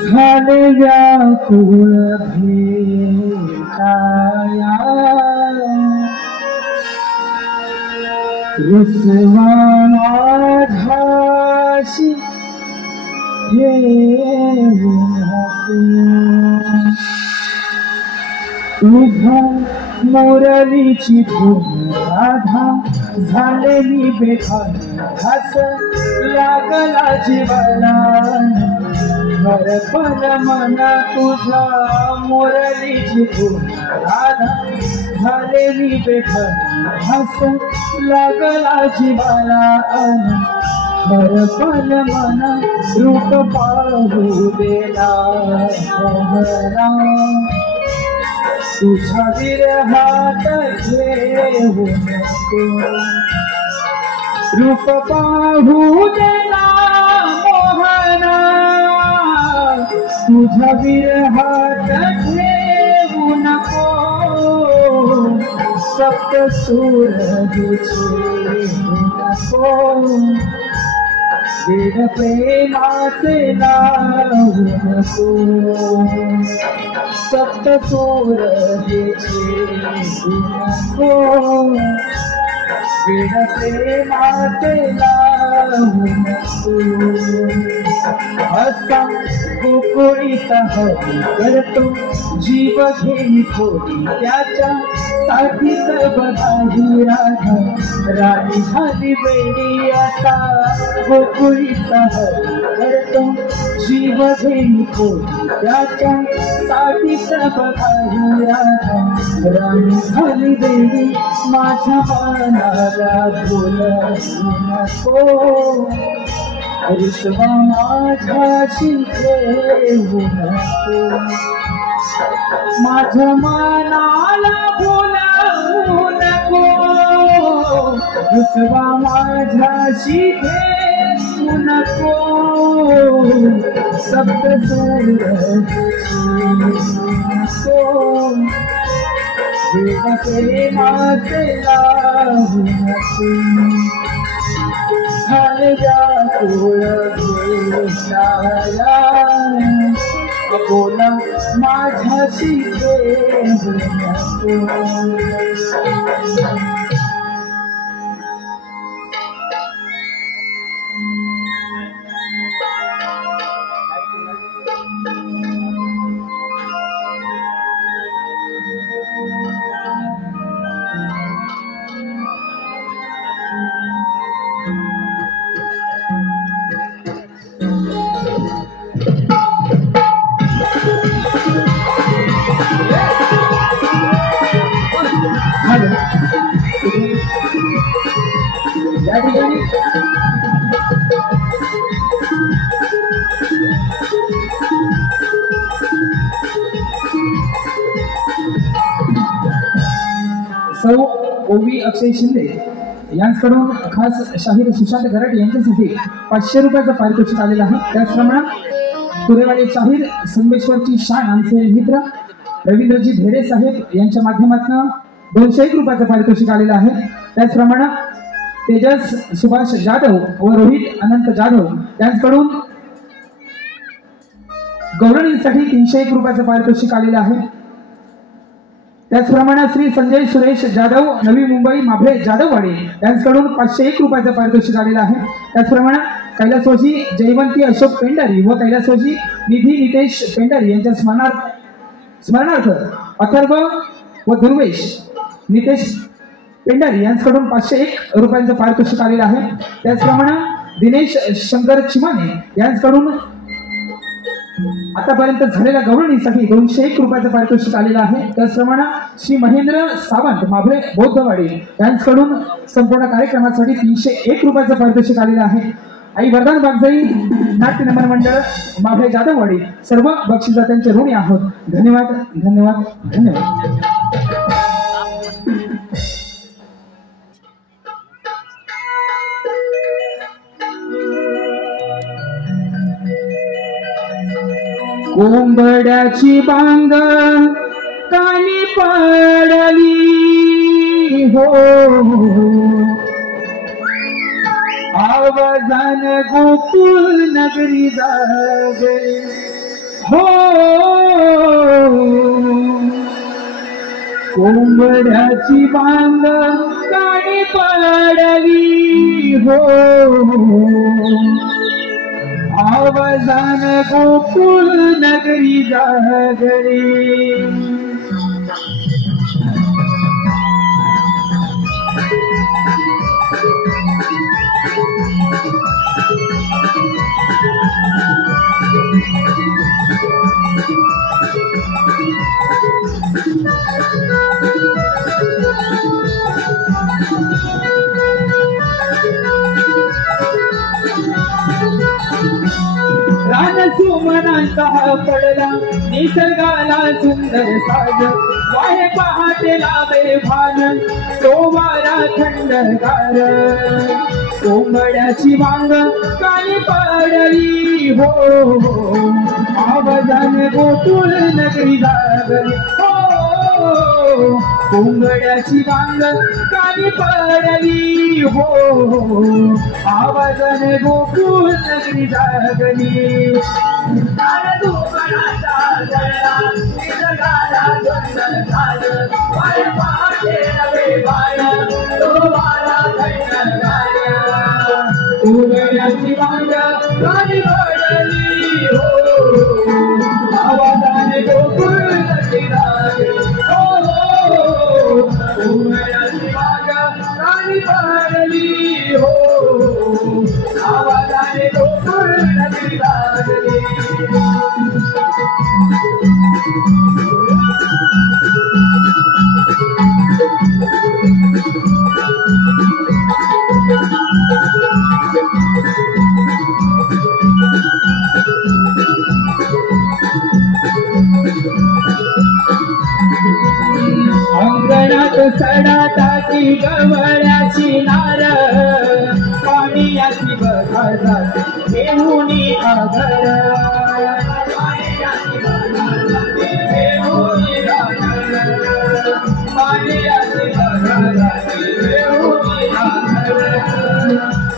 झाले व्याकुळ भेटाया रुसवा माझ्याशी येऊ नको. तुझ्या मुरलीची धूम राधा झालेली बेभान घास लागला जीवाला. हरपल मना तुझ्या मुरलीची धूम राधा झालेली बेभान घास लागला जीवाला. हरपल मना रूप पाहू देला मोहरा. तुझ्या विरहात घेऊ नको. रूप पाहू देला मोहना. तुझ्या विरहात घेऊ नको. सप्त सूर छेडू नको. वेड प्रेमाचे लावू नको. सप्त सूर छेडू नको. वेड प्रेमाचे लावू नको. असा गोकुळीचा हरी करतो जीव घेई थोडी त्याच्या साठीच बघाही राधा. राणी झाली वेडी असा गोकुळीचा हरी करतो जीव घेई थोडी त्याच्या साठीच बघाही राधा. राणी झाली वेडी माझ्या मनाला भुलवू नको. रुसवा माझ्याशी घेऊ नको. माझ्या मनाला बोलावू नको. रुसवा माझ्याशी घेऊ नको. सप्त सूर नको. वेड प्रेमाचे लावू नको. झाले व्याकुळ भेटाया बोला माझ्याशी घेऊ नको. या ठिकाणी सौ ओवी अक्षय शिंदे यांच्याकडून खास शाहीर सुशांत गराटे यांच्यासाठी 500 रुपयाचं पारितोषिक आलेलं आहे. त्याचप्रमाणे कुरेवाडी शाहीर संगमेश्वरची शान आमचे मित्र रवींद्रजी भेरे साहेब यांच्या माध्यमातून 201 रुपयाचं पारितोषिक आलेलं आहे. त्याचप्रमाणे तेजस सुभाष जाधव व रोहित अनंत जाधव यांच्याकडून गौरवणीसाठी 301 रुपयाचं पारितोषिक आलेलं आहे. त्याचप्रमाणे श्री संजय सुरेश जाधव नवी मुंबई माभे जाधववाडी यांच्याकडून 501 रुपयाचं पारितोषिक आलेलं आहे. त्याचप्रमाणे कैलासवासी जयवंती अशोक पेंढारी व कैलासवासी निधी नितेश पेंढारी यांच्या स्मरणार्थ अथर्व व दुर्वेश नितेश पेंढारी यांच्याकडून 501 रुपयांचं पारितोषिक आलेलं आहे. त्याचप्रमाणे दिनेश शंकर चिमाने यांच्याकडून आतापर्यंत झालेल्या गवळणीसाठी 201 रुपयाचं पारितोषिक आलेलं आहे. त्याचप्रमाणे श्री महेंद्र सावंत माभळे बौद्धवाडी यांच्याकडून संपूर्ण कार्यक्रमासाठी 301 रुपयाचं पारितोषिक आलेलं आहे. आई वरदान बागजाई नाट्य नमन मंडळ माभळे जाधववाडी सर्व बक्षिसा त्यांचे ऋणी आहोत. धन्यवाद धन्यवाद धन्यवाद. कोंबड्याची बांग कानी पडली हो, आवाजान गोकुळ नगरी जागे हो. कोंबड्याची बांग कानी पडली हो, आवाजान गोकुळ नगरी जागरी. रानसुमनांचा पडला निसर्गाला सुंदर साज, वाहे पहाटे लावे भान तो वारा थंडगार. कोंबड्याची वांग कानी पडली हो, आवाजाने गोकुळ नगरी जागली हो. कोंबड्याची वांग कानी पडली हो, आवाजाने गोकुळ नगरी जागली. कोंबड्याची वांग कानी पडली हो, आवाजाने गोकुळ नगरी जागली हो. कोंबड्याची वांग कानी पडली हो, आवाजाने गोकुळ नगरी जागली. अंगणात सडा टाकी गवळ्याची नार, पाण्याची बघा जाते घेऊनी आगर. पाण्याची बघा जाते घेऊनी आगर.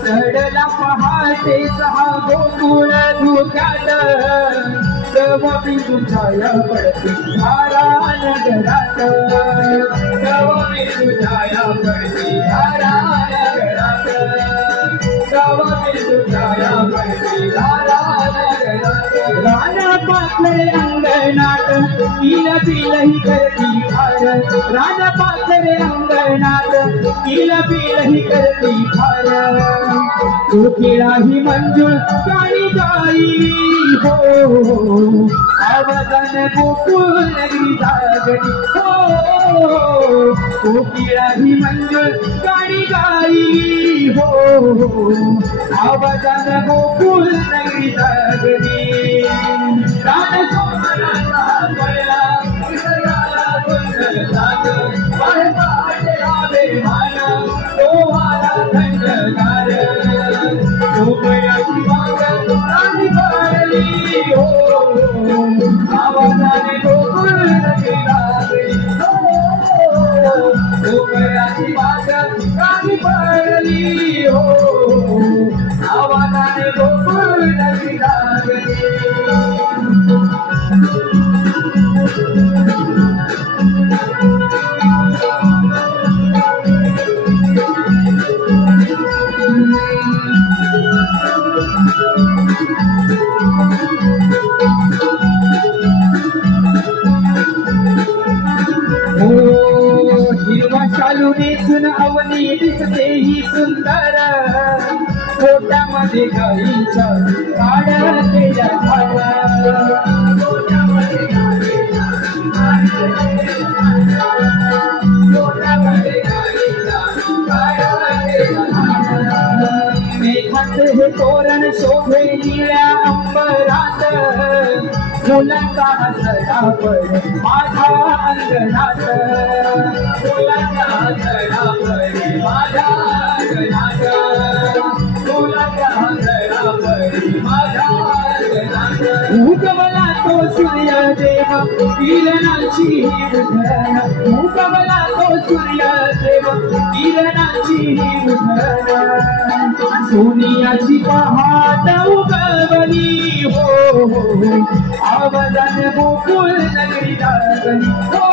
चढला पहाटे 6 गोकुळ धुक्यात, गवळी तुझ्या पडती धारा नगरात. गवळी तुझ्या पडती धारा नगरात, गवळी तुझ्या पडती धारा नगरात. रान पाखरे अंगणात किल बिलही करती फार, रान पाखरे अंगणात किल बिलही करती फार. कोकिळाही मंजूळ काळी गाई हो, आवाजाने गोकुळ नगरी जागली हो. कोकिळाही मंजूळ काळी गाई हो, आवाजाने गोकुळ नगरी जागली. रानसोमनाचा पडला निसर्गाला सुंदर साज, वाहे पहाटे लावे भान तो वारा थंडगार. कोंबड्याची वांग कानी पडली हो, आवाजाने गोकुळ नगरी जागली हो. कोंबड्याची वांग कानी पडली हो, आवाजाने गोकुळ नगरी जागली. हिरवा शालू नेसून अवनी दिसते ही सुंदर, गोट्यामध्ये गाईच्या काड्या केल्या गोट्यामध्ये गाईच्या गोट्यामध्ये गाईच्या काड्या केल्या मेघाचे हे तोरण शोभे निळ्या अंबरात मुलांचा हसडापड माझ्या अंगणात मुलांचा हसडापड माझ्या अंगणात मुलांचा हसडापड माझ्या अंगणात उगवला तो सूर्यदेव किरणाची उधळण उगवला तो सूर्यदेव किरणाची उधळण सोनियाची पहाट उगवली हो आवाजाने गोकुळ नगरी लागली हो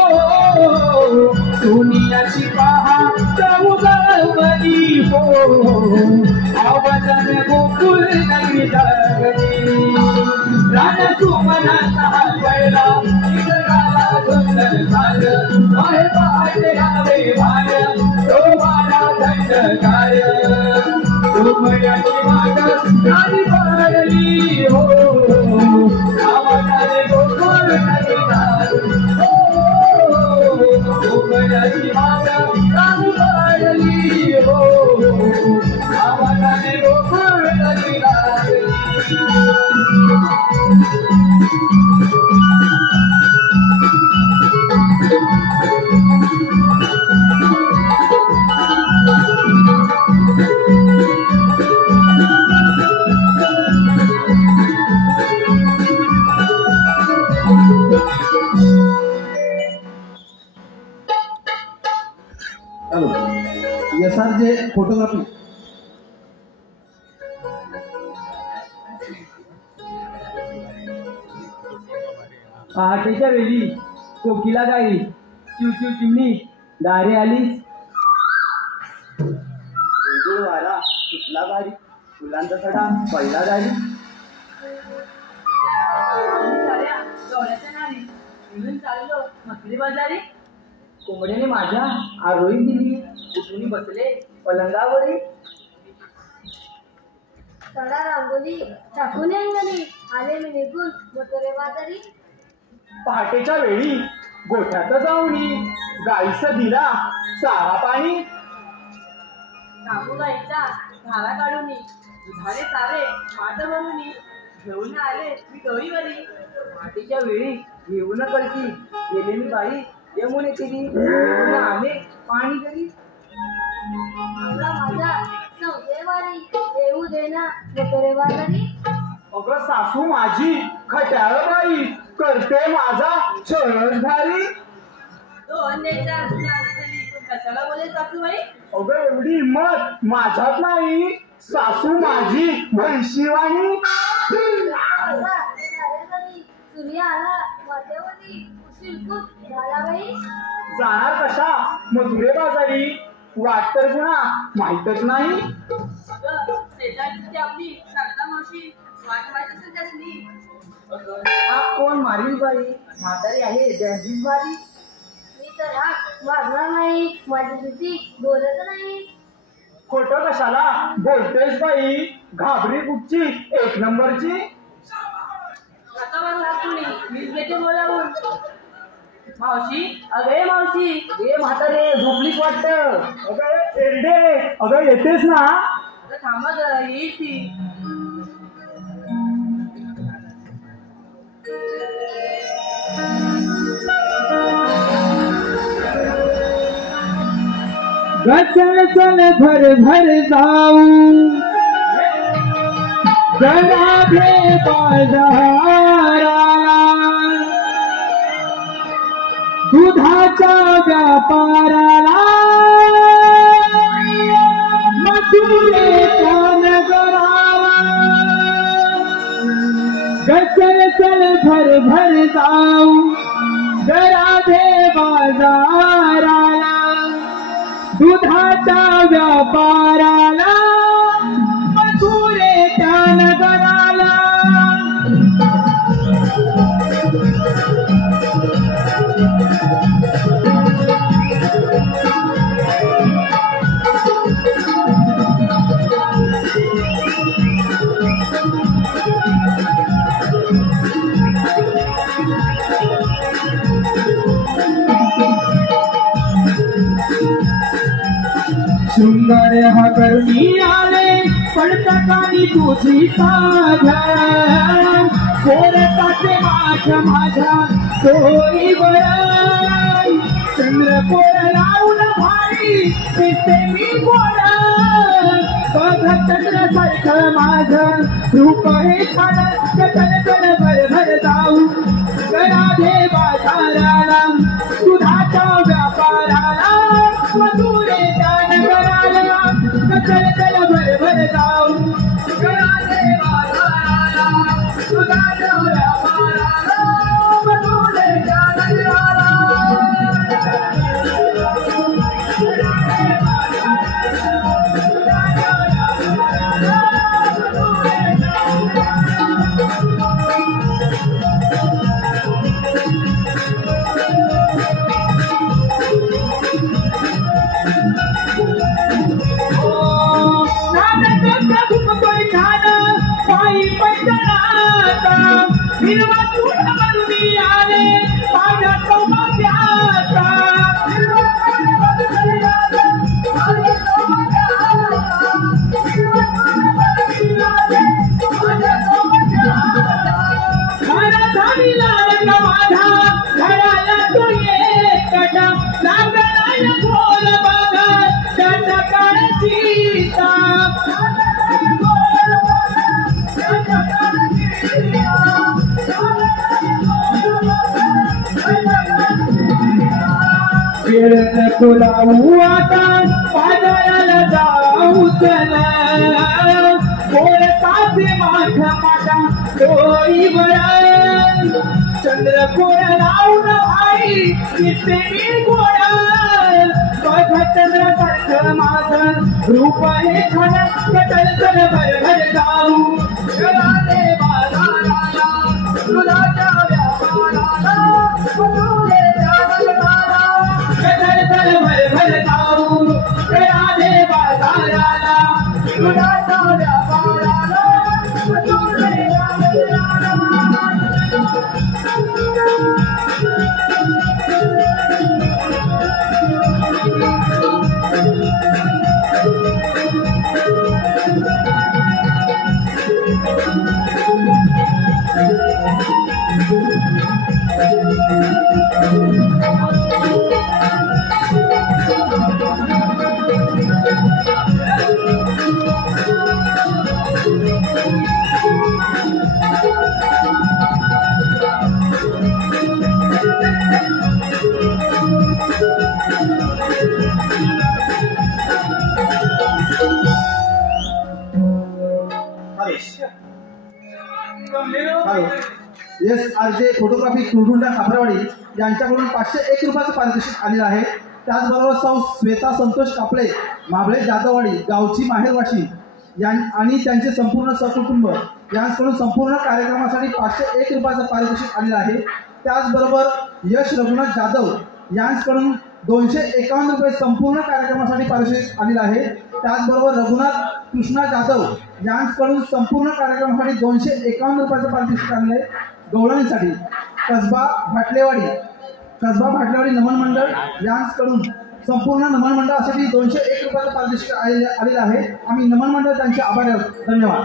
सोनियाची पहाट उगवली हो आवाजाने गोकुळ नगरी लागली राजा सुमनाचा पहिला निसर्गाला सुंदर झालं बाहेर पहाटे गावे भाड्या तो माझा थंडगार उमयाची वाट गाडी पडली हो आवाजाने गोकुळ नगरी लागली हो उमयाची वाट गाडी पडली हो आवाजाने गोकुळ नगरी लागली SRJ फोटोग्राफी पहाटेच्या वेळी कोकिला गाई चिवचिव चिमणी दारे आलीच वारा सुटला गाडी फुलांचा सडा पडला गाडी साऱ्या डोळ्याच्या नारी निघून चाललो मकरी बाजारी कोंबड्याने माझ्या आरोळी दिली उठून बसले पलंगावरी सडा रांगोली टाकून अंगणी आले मी निघून मोटरे बाजारी पहाटेच्या वेळी गोठ्यात जाऊनी गाईस दिला चारा पाणी काकू गाईचा धारा काढून दुधारे सारे माट भरून घेऊन आले मी डोईवरी पहाटेच्या वेळी घेऊन कळती गेले मी बाई यमुने केली घेऊन आले पाणी करी मला माझा नवदेवारी येऊ देना मोटरे बाजारी अगं सासू माझी खट्याळ बाई करते माझा छळधारी तो अन्याच्या ज्ञानाखाली कशाला बोले सासूबाई अगं एवढी हिंमत माझ्यात नाही सासू माझी म्हैशिवाणी सूर्य आला माझ्यावरी उशीर झाला बाई जाणार कशा मथुरे बाजारी वाट तर पुन्हा माहीतच नाही शेजारची ती आपली शारदा मावशी वाट माहित असेल त्यासनी हा कोण मारील बाई म्हातारी आहे त्यांचीच बारी मी तर हाक मारणार नाही माझी स्थिती बोलत नाही खोटं कशाला बोलतेस बाई घाबरी कुठची एक नंबरची आता मला कुणी मीच घेते बोलावून मावशी अगे मावशी ए म्हातारे झोपलीच वाटत अगं एरडे अगं येतेस ना आता थांबा जरा येईल ती चल चल भर भर जाऊ राधे बाजाराला दुधाच्या व्यापाराला मथुरेच्या नगराला चल चल भर भर जाऊ राधे बाजाराला दुधाच्या व्यापाराला मथुरेच्या नगराला सुंदर हा करुणी आले पडता कानी तुझी साधा कोरताचे माझ्या डोईवर चंद्र कोर लावून भारी दिसते मी गोडा बघ चंद्र सारखं माझं रूप हे छान चल भर जाऊ राधे बाजाराला दुधाच्या व्यापाराला मजुरे त्या नगराला चल भर जाऊ राधे बाजाराला दुधाच्या व्यापाराला मजुरे त्या नगराला खुलावू आता बाजाराला जाऊ चला गोड साथे माझा डोईवर चंद्र कोर लावून भाई दिसते मी गोडा बघ चंद्र सारखं माझं रूप हे छान चल भर जाऊ राधे बाजाराला दुधाच्या व्यापाराला मजुरे त्या नगराला चल भर जाऊ राधे बाजाराला दुधाच्या व्यापाराला मजुरे त्या नगराला येस आरजे फोटोग्राफी कुरडुंडा खापरावाडी यांच्याकडून 501 रुपयाचं पारितोषिक आलेलं आहे. त्याचबरोबर सौ श्वेता संतोष कापळे माबळे जाधववाडी गावची माहेरवाशी आणि त्यांचे संपूर्ण सहकुटुंब यांच्याकडून संपूर्ण कार्यक्रमासाठी 501 रुपयाचं पारितोषिक आलेलं आहे. त्याचबरोबर यश रघुनाथ जाधव यांच्याकडून 251 रुपये संपूर्ण कार्यक्रमासाठी पारितोषिक आलेलं आहे. त्याचबरोबर रघुनाथ कृष्णा जाधव यांच्याकडून संपूर्ण कार्यक्रमासाठी 251 रुपयाचं पारितोषिक आलेलं आहे. गवळणीसाठी कसबा भाटलेवाडी नमन मंडळ यांच्याकडून संपूर्ण नमन मंडळासाठी 201 रुपयाचं पारितोषिक आलेलं आहे. आम्ही नमन मंडळ त्यांचे आभारी आहोत. धन्यवाद.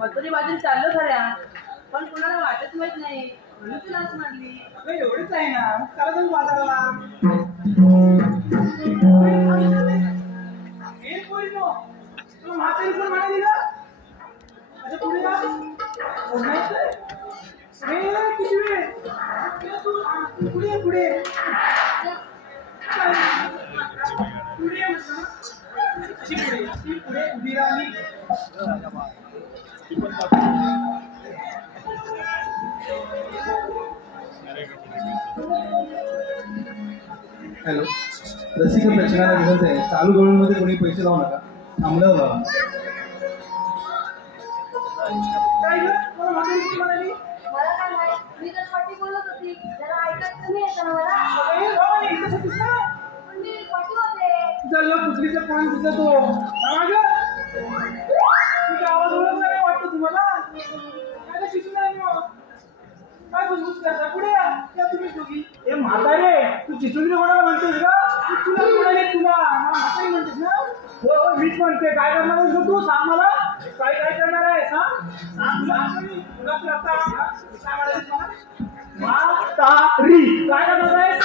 मजुरी बाजून चाललो खऱ्या पण कुणाला वाटत माहित नाही म्हणून तुला आज मारली. एवढीच आहे ना चला जाऊन बाजाराला तुला म्हातारीचं म्हणा दिलं अच्छा पुढे जा किती वेळ पुढे पुढे पुढे उभी राहिली. हॅलो रसिक प्रेक्षकांना विनंती आहे चालू गवळणीमध्ये कोणी पैसे लावू नका. थांबलं बघा. मला काय नाही मी तर पाठी बोलत होती जरा ऐकायचं नाही येतं ना मला चल कुठलीचं पान तुझं तो आवाज ओळख नाही वाटतं तुम्हाला काय शिकून नाही मग काय बुजबुज करता पुढे या तुम्ही दोघी ए म्हातारे तू चिचुंद्री कोणाला म्हणतेस का तुला म्हणाले तुला म्हातारी म्हणतेस ना हो मीच म्हणते काय करणार आहेस तू सांग मला काय काय करणार आहेस हा म्हातारी काय करणार आहेस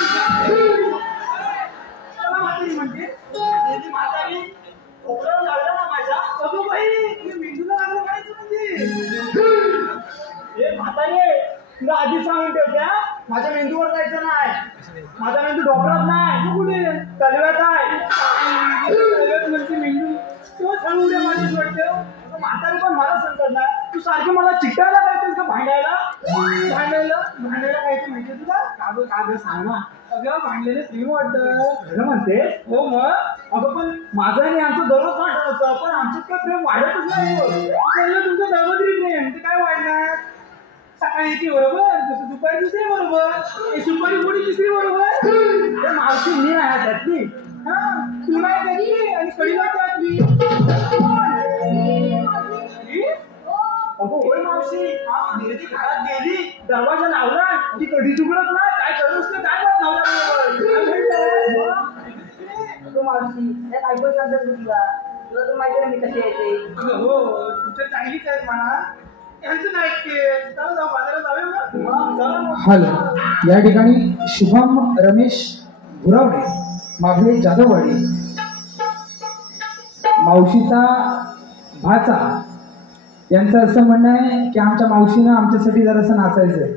म्हातारी म्हणते म्हातारी खोबरं लागलं ना माझ्या अगो बाई मेंदूला लागलं म्हणायचं म्हणजे हे म्हातारे तुला आधी सांगून ठेवत्या माझ्या मेंदूवर जायचं नाही माझा मेंदू डॉक्टरात नाही कुठे तलव्यात आहे म्हणजे मेंदू तो सांगू द्या माझी वाटतं म्हातारी पण मला समजत नाही तू सारखी मला चिकटायला पाहिजे का भांडायला काय माहिती तुला कागद सांग ना अगं भांडलेलं प्रेम वाटतं खरं म्हणते हो मग अगं पण माझं आणि आमचं दररोज भांडण होतं पण आमच्यात काय प्रेम वाढतच नाही तुमचं दररोज प्रेम ते काय वाढणार सकाळी येते बरोबर जसं दुपारी दुसरी बरोबर सुपारी पुढे तिसरी बरोबर मावशी मी आहे त्यातली हा तू नाही त्यातली आणि कडीला त्यातली अगो होय मावशी हा गेली घरात गेली दरवाजा लावला ती कधी चुकलत नाही काय करूच ते काय नवरा मावशी त्या काय पण सांगतात तुला तुला तर माहिती ना मी कशी येते हो तुमच्या चांगलीच आहेत म्हणा यांचं नाही के चला जाऊ बाजारात जाऊया हॅलो या ठिकाणी शुभम रमेश भुरावडे मागवे जाधववाडी मावशीचा भाचा यांचं असं म्हणणं आहे की आमच्या मावशीनं आमच्यासाठी जरासं नाचायचंय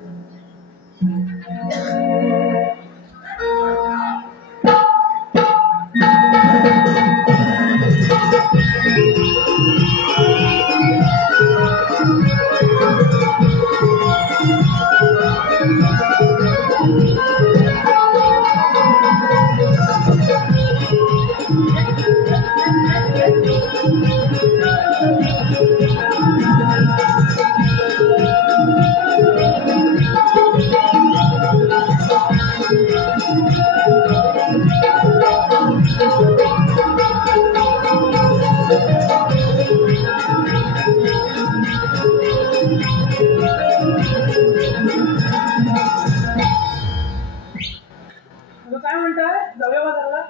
काय म्हणताय जाऊया बाजाराला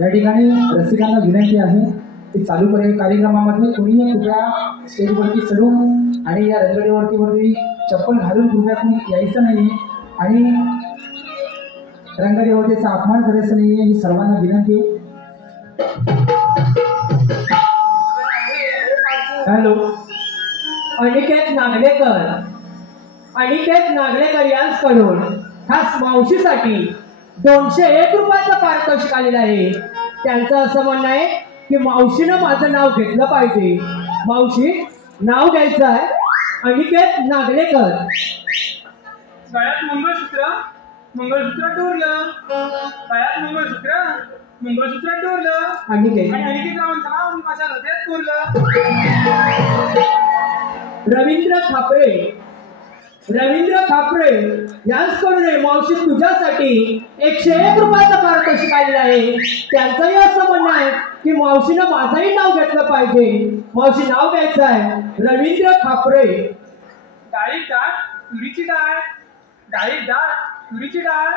या ठिकाणी रसिकांना विनंती आहे की चालू कार्यक्रमामध्ये कोणीही कृपया स्टेजवरती चढून आणि या रंगदेवतीवरती चप्पल घालून कृपया कोणी यायचं नाही आणि रंगदेवतेचा अपमान करायचा नाही ही सर्वांना विनंती. हॅलो अनिकेत नागलेकर यांच्याकडून खास मावशीसाठी 201 रुपयाचं पारितोषिक आलेलं आहे. त्यांचं असं म्हणणं आहे की मावशीनं माझं नाव घेतलं पाहिजे. मावशी नाव घ्यायचं आहे अनिकेत नागलेकर. गळ्यात मंगळसूत्र डोरलं गळ्यात मंगळसूत्र डोरलं अनिकेत आणि अनिकेतरावांचं नाव मी माझ्या हृदयात कोरलं. रवींद्र खापरे यांच्याकडून मावशी तुझ्यासाठी 101 रुपयाचं पारितोषिक आलेलं आहे. त्यांचंही असं म्हणणं आहे की मावशीनं माझंही नाव घेतलं पाहिजे. मावशी नाव घ्यायचं आहे रवींद्र खापरे. डाळीत डाळ तुरीची डाळ डाळीत डाळ तुरीची डाळ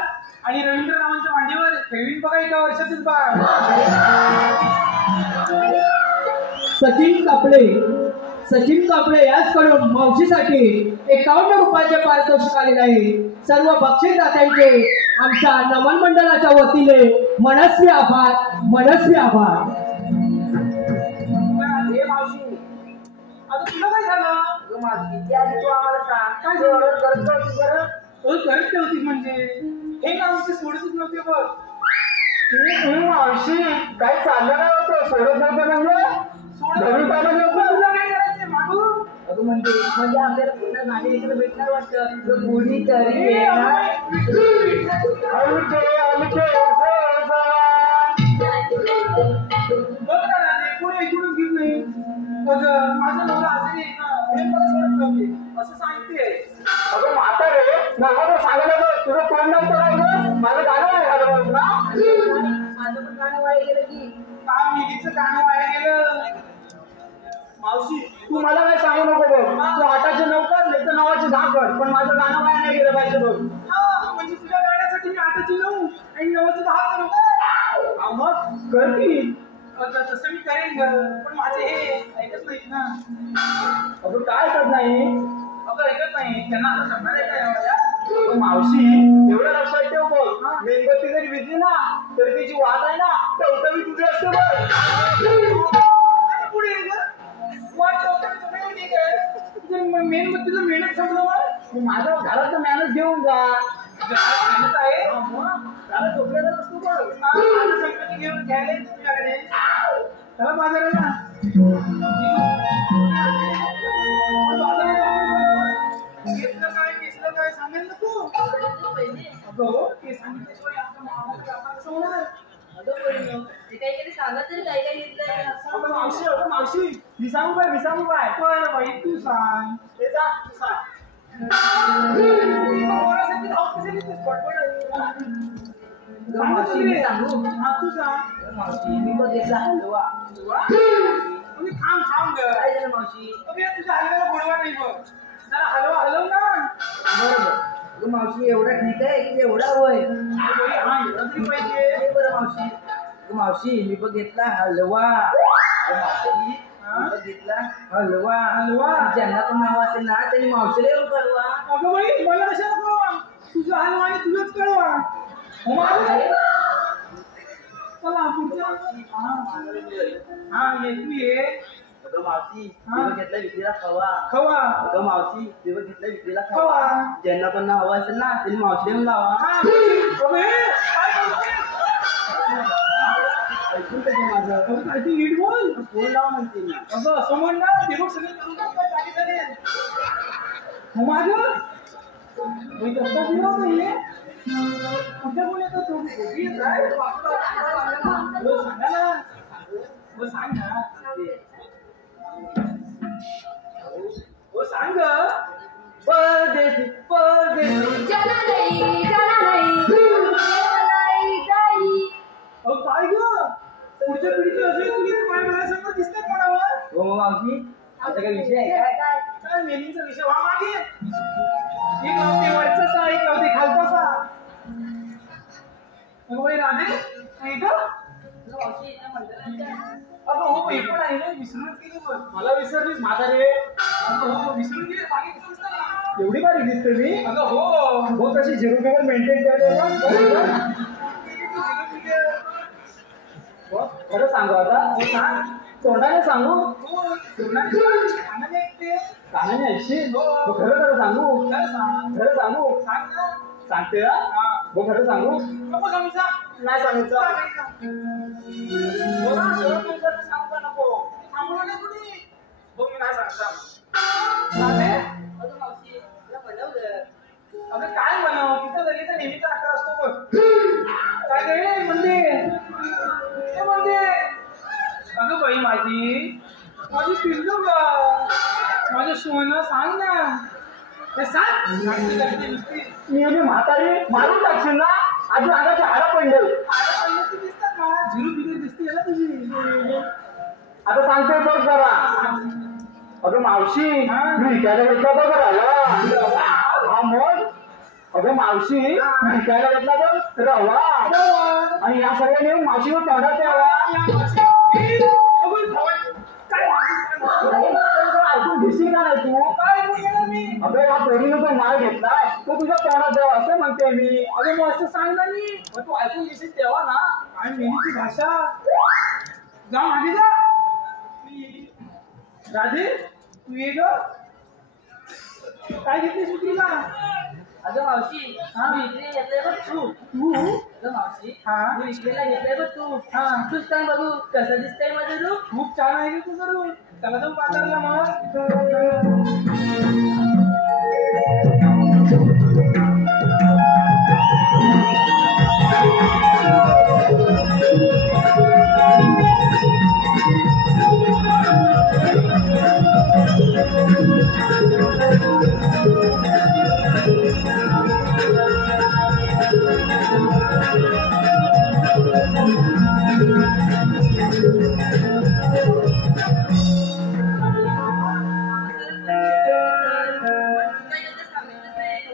आणि रवींद्र रावांच्या मांडीवर ठेवीन बघा एका वर्षातच बाळ. सचिन कापले याचकडून मावशीसाठी 51 रुपयाचे पारितोषिक आलेले आहे. सर्व बक्षीसदात्यांचे आमच्या नमन मंडळाच्या वतीने मनस्वी आभार, मनस्वी आभार. हे मावशी आता तुला काय झालं मावशी ती आधी तू आम्हाला सांग काय तू झालं? order करत होती बरं. करत नव्हती म्हणजे हे ना आमची सोडतच नव्हते बघ. मावशी काय चाललं नाही होतं सोडत नव्हतं म्हणजे तुला काय करायचंय मागू अगं म्हणजे आपल्याला पुन्हा गाडी इकडे भेटणार वाटतं तर कोणी तरी येणार. बघ ना राणे, कोणी ऐकूनच घेत नाही. बघ माझा नवरा आजारी आहे ना म्हणून मला सोडत नव्हते असं सांगते. अगं म्हातारे नवरा सांगायला बघ तुझं तोंड नव्हतं काय गं? माझं गाणं आहे घालवलं ना. माझं पण गाणं वाया गेलं की काम निधीचं गाणं वाया गेलं. मावशी तू मला काय सांगू नको बघ. तू 8चे 9 कर नाही तर 9चे 10 कर पण माझं गाणं वाया नाही गेलं पाहिजे बघ. हा म्हणजे तुझ्या गाण्यासाठी मी 8चे 9 आणि 9चे 10 करू. हा, मग कर की. तसं मी करेन ग पण माझे हे ऐकत नाहीत ना. अगं काय करत नाही. अगं ऐकत नाही त्यांना आता सांगणार आहे काय एवढ्या? अगं मावशी एवढं लक्षात ठेव बघ. मेणबत्ती जरी विजली ना तरी तिची वाट आहे ना टवटवी तुझी असते बघ. आणि पुढे ये ग. वाट टोकायची तुम्ही ठीक आहे. जर मेणबत्तीचं मेहनत संपलं मग माझ्या घराचं मॅनेज घेऊन जा. मेहनत आहे त्याला झोपलेला नसतो बघ. माझं संकट घेऊन घ्यायला येतं तुझ्याकडे. चला बाजाराला घेतलं काय घेतलं काय सांगेल ना तू. अगं हो ते सांगितल्याशिवाय आपलं मामाचं व्यापार कसं होणार. ते काही सांगत तरी काय काय घेतलंय अगं मावशी मी सांगू काय बरं बाई तू सांग ते जा तू सांग. पोरासाठी धावत कशाला येतेस? पटपट. मावशी मी सांगू हा तू सांग. मावशी मी बघितला हलवा. तुम्ही थांब ग. काय झालं मावशी तुझ्या हलव्याला गोडवा नाही बघ. जरा हलवा हलव ना. बरोबर मावशी एवढा ठीक आहे की एवढा होय हा एवढा तरी पाहिजे. हे बरं मावशी मावशी मी बघितला हलवा. मावशी मी बघितला हलवा. ज्यांना पण नाव असेल ना त्यांनी मावशीला येऊन कळवा. अगं बाई मला कशाला कळवा. तुझा हलवा आणि तुझंच कळवा. चला पुढच्या हा ये तू ये. अगं मावशी घेतला विक्रीला खवा. खवा अगं मावशी घेतला विक्रीला खवा. खवा. ज्यांना पण नाव असेल ना त्यांनी मावशी येऊन लावा. हा अबे काय बोलतोय? ऐकून कसं माझं अगं काय तू नीट बोल. फोन लावा म्हणते मी. अगं समोर ना ते बघ सगळे करून टाकतात जागी झाले. हो माझं मी कसं दिलं होतं हे कुठे बोल येतो तू दोघी जाय सांगा ना. हो सांग ना. हो सांग परदेशी परदेशी. जाना नाही जाई. अहो काय ग पुढच्या पिढीची अजून तुझी माझ्या डोळ्यासमोर दिसतात म्हणावं. हो मावशी आता काय विषय आहे काय काय मेलींचा विषय वा मागे एक लावते वरचा एक लावते खालचा. अगं बाई राधे नाही का. मावशी त्या मंडळाच्या अगं हो हे पण आहे ना विसरूनच गेली बघ. मला विसरलीस म्हातारे. अगं हो विसरून गेली बाकी दिसत नाही. एवढी बारीक दिसते मी. अगं हो हो तशी झिरो पेपर मेंटेन करायला. खरं सांगू आता. तोंडाने सांगू कानाने ऐकशील. खरं सांगू खरं सांगू सांगते हो खरं सांगू नको सांगायचा नाही सांगायचं. सांगता नको थांबवलं नाही कुणी बघ मी नाही सांगता. अगं मावशी तुला बनवलं. अगं काय म्हणावं तिथं झाली तर नेहमीचा आकार असतो बघ. काय गे म्हणते ते म्हणते. अगं बाई माझी पिल्लू ग माझं सोनं सांग ना. हे सांग मी म्हातारी मारून टाकशील ना. आधी अंगाची हाडं पडले. दिसतात ना झिरू बिरू दिसते ना तुझी. आता सांगते बघ जरा. अगं मावशी मी विकायला घेतला बघ रवा. हा मग अगं मावशी मी विकायला घेतला बघ रवा. आणि या सगळ्या नेऊन मावशीवर तोंडात यावा. ऐकून घेशील का नाही तू. काय बोलला मी अगं या पोरीनं तो माल घेतलाय तो तुझ्या तोंडात द्यावा असं म्हणते बोलतोय मी. अरे मग असं सांग ना मी मग तू ऐकून घेशील तेव्हा ना. आणि मेलीची भाषा जा मागे जा. राधे तू ये ग. काय घेतली सुट्टीला? अगं मावशी मी इकडे घेतलंय बघ तू. तू अगं मावशी हा मी इकडेला घेतलंय बघ तू. हा तूच सांग बघू कसं दिसतंय माझं रूप. खूप छान आहे ग तुझं रूप. चला जाऊ बाजारला मग.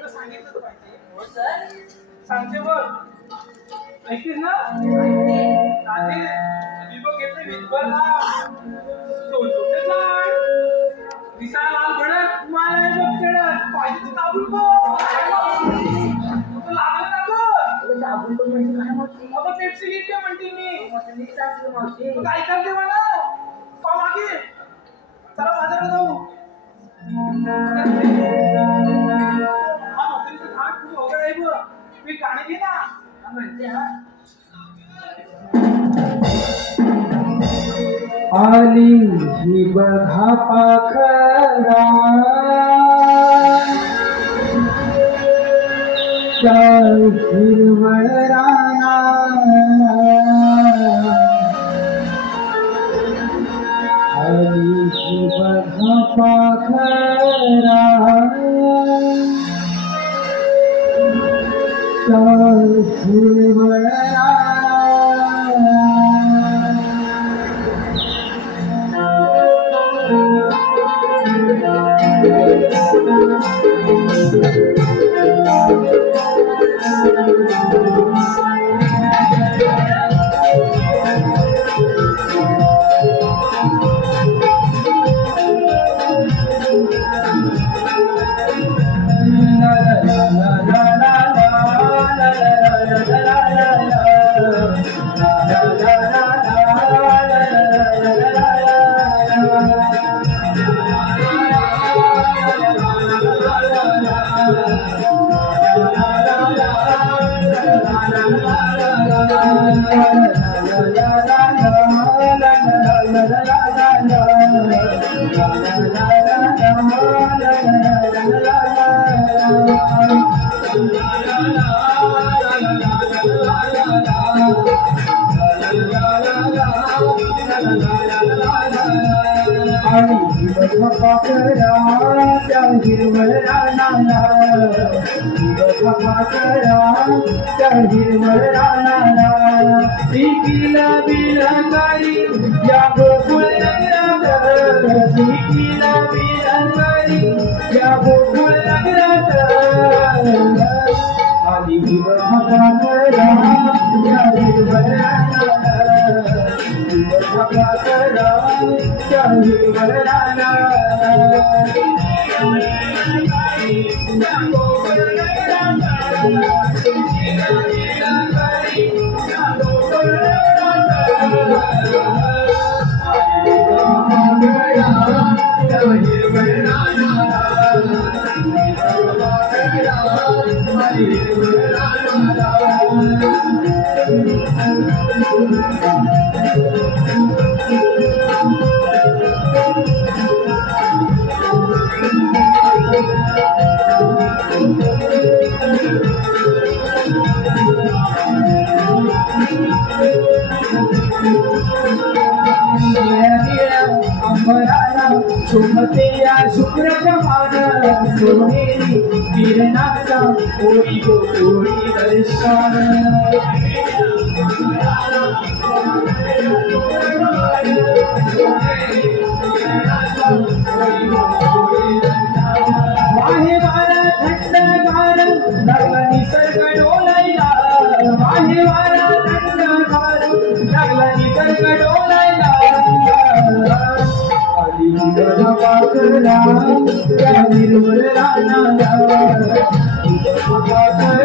हो सर. सांगते बघ. ऐकतेस ना? राधे मी बघ घेतले विधवाला. दोन डोके झाड. दिसायला लाल भडक. मला बघ खेळत. पाहिजे तू दाबून बघ. तुला लागलं ना ग? दाबून पण म्हणजे काय मावशी. अगं पेप्सी घेते म्हणते मी. माझं नीट सांग मावशी. तू काय करते मला? पाव मागे. चला बाजारात जाऊ. हा नोकरीचं झाड खूप अवघड आहे बघ. मी गाणी घे ना. म्हणते हा. आली ही बघा पाखरा त्या हिरवळ राना आली ही बघा पाखरा त्या हिरवळ राना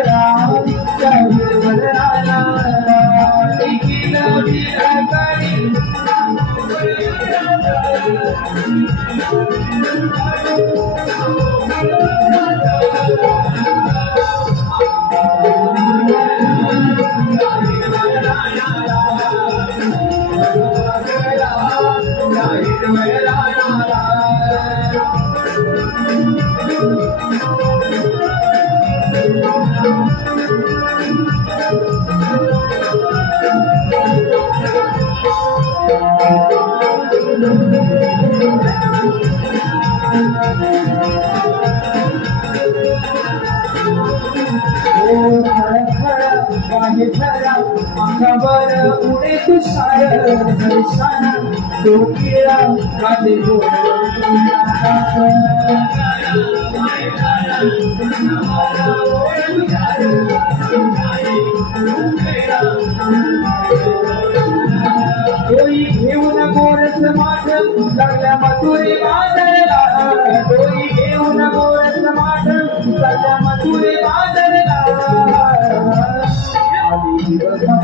राना अंगावर उडे तुषार हर्षाना डोकिळा गाते डोई घेऊन गोरस माठ लागल्या मथुरे बाजारला डोई घेऊन गोरस माठ लागल्या मथुरे बाजारला आली बघा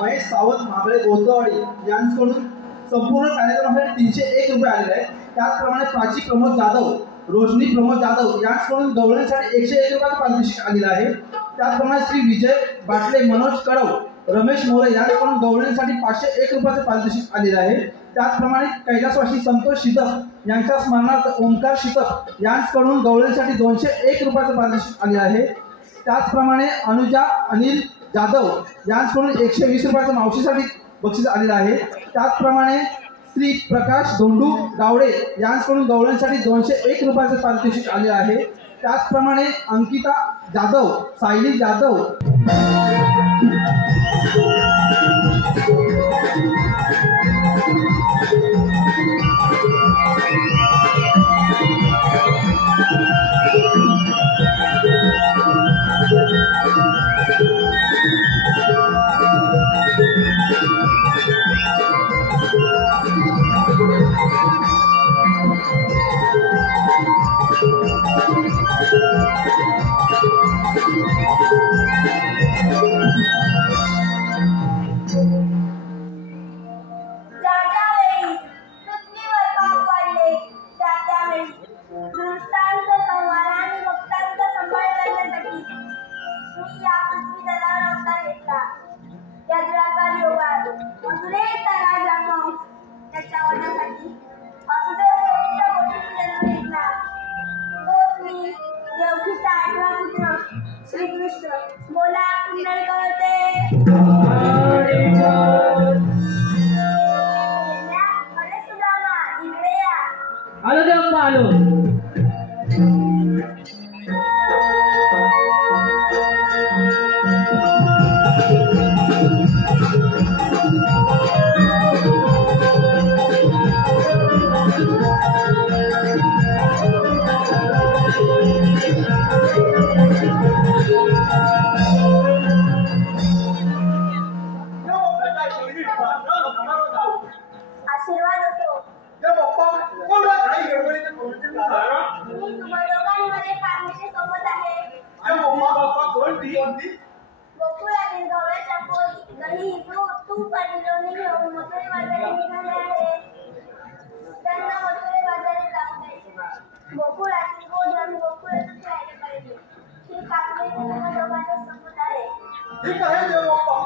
महेश सावंत महाबळे गोंदवाडी यांच्याकडून संपूर्ण कार्यक्रमासाठी 301 रुपये आलेले आहेत. त्याचप्रमाणे प्राची प्रमोद जाधव, रोशनी प्रमोद जाधव यांच्याकडून गवळणीसाठी 101 रुपयाचं पारितोषिक आलेलं आहे. त्याचप्रमाणे श्री विजय बाटले, मनोज कडव, रमेश मोरे यांच्याकडून गवळणीसाठी 501 रुपयाचं पारितोषिक आलेलं आहे. त्याचप्रमाणे कैलासवासी संतोष शितप यांच्या स्मरणार्थ ओंकार शितप यांच्याकडून गवळणीसाठी 201 रुपयाचं पारितोषिक आलेलं आहे. त्याचप्रमाणे अनुजा अनिल जाधव यांच्याकडून 120 रुपयाचं मावशीसाठी बक्षीस आलेलं आहे. त्याचप्रमाणे श्री प्रकाश धोंडू गावडे यांच्याकडून गवळणीसाठी 201 रुपयाचं पारितोषिक आले आहे. त्याचप्रमाणे अंकिता जाधव, सायली जाधव श्रीकृष्ण बोला पुन्हा करते आलो देवा आलो. आशीर्वाद असो. मी तुम्हा दोघांमध्ये फार्मसी सोबत आहे. गोकुळातील गवळ्याच्या पोळी, दही, दूध, तूप आणि लोणी घेऊन मथुरे बाजारी निघाले आहे. त्यांना मथुरे बाजारी जाऊ द्यायचे. गोकुळातील भोजन गोकुळातच राहिले पाहिजे. ही कामगिरी तुम्हा दोघांच्या सोबत आहे. ठीक आहे देवबाप्पा.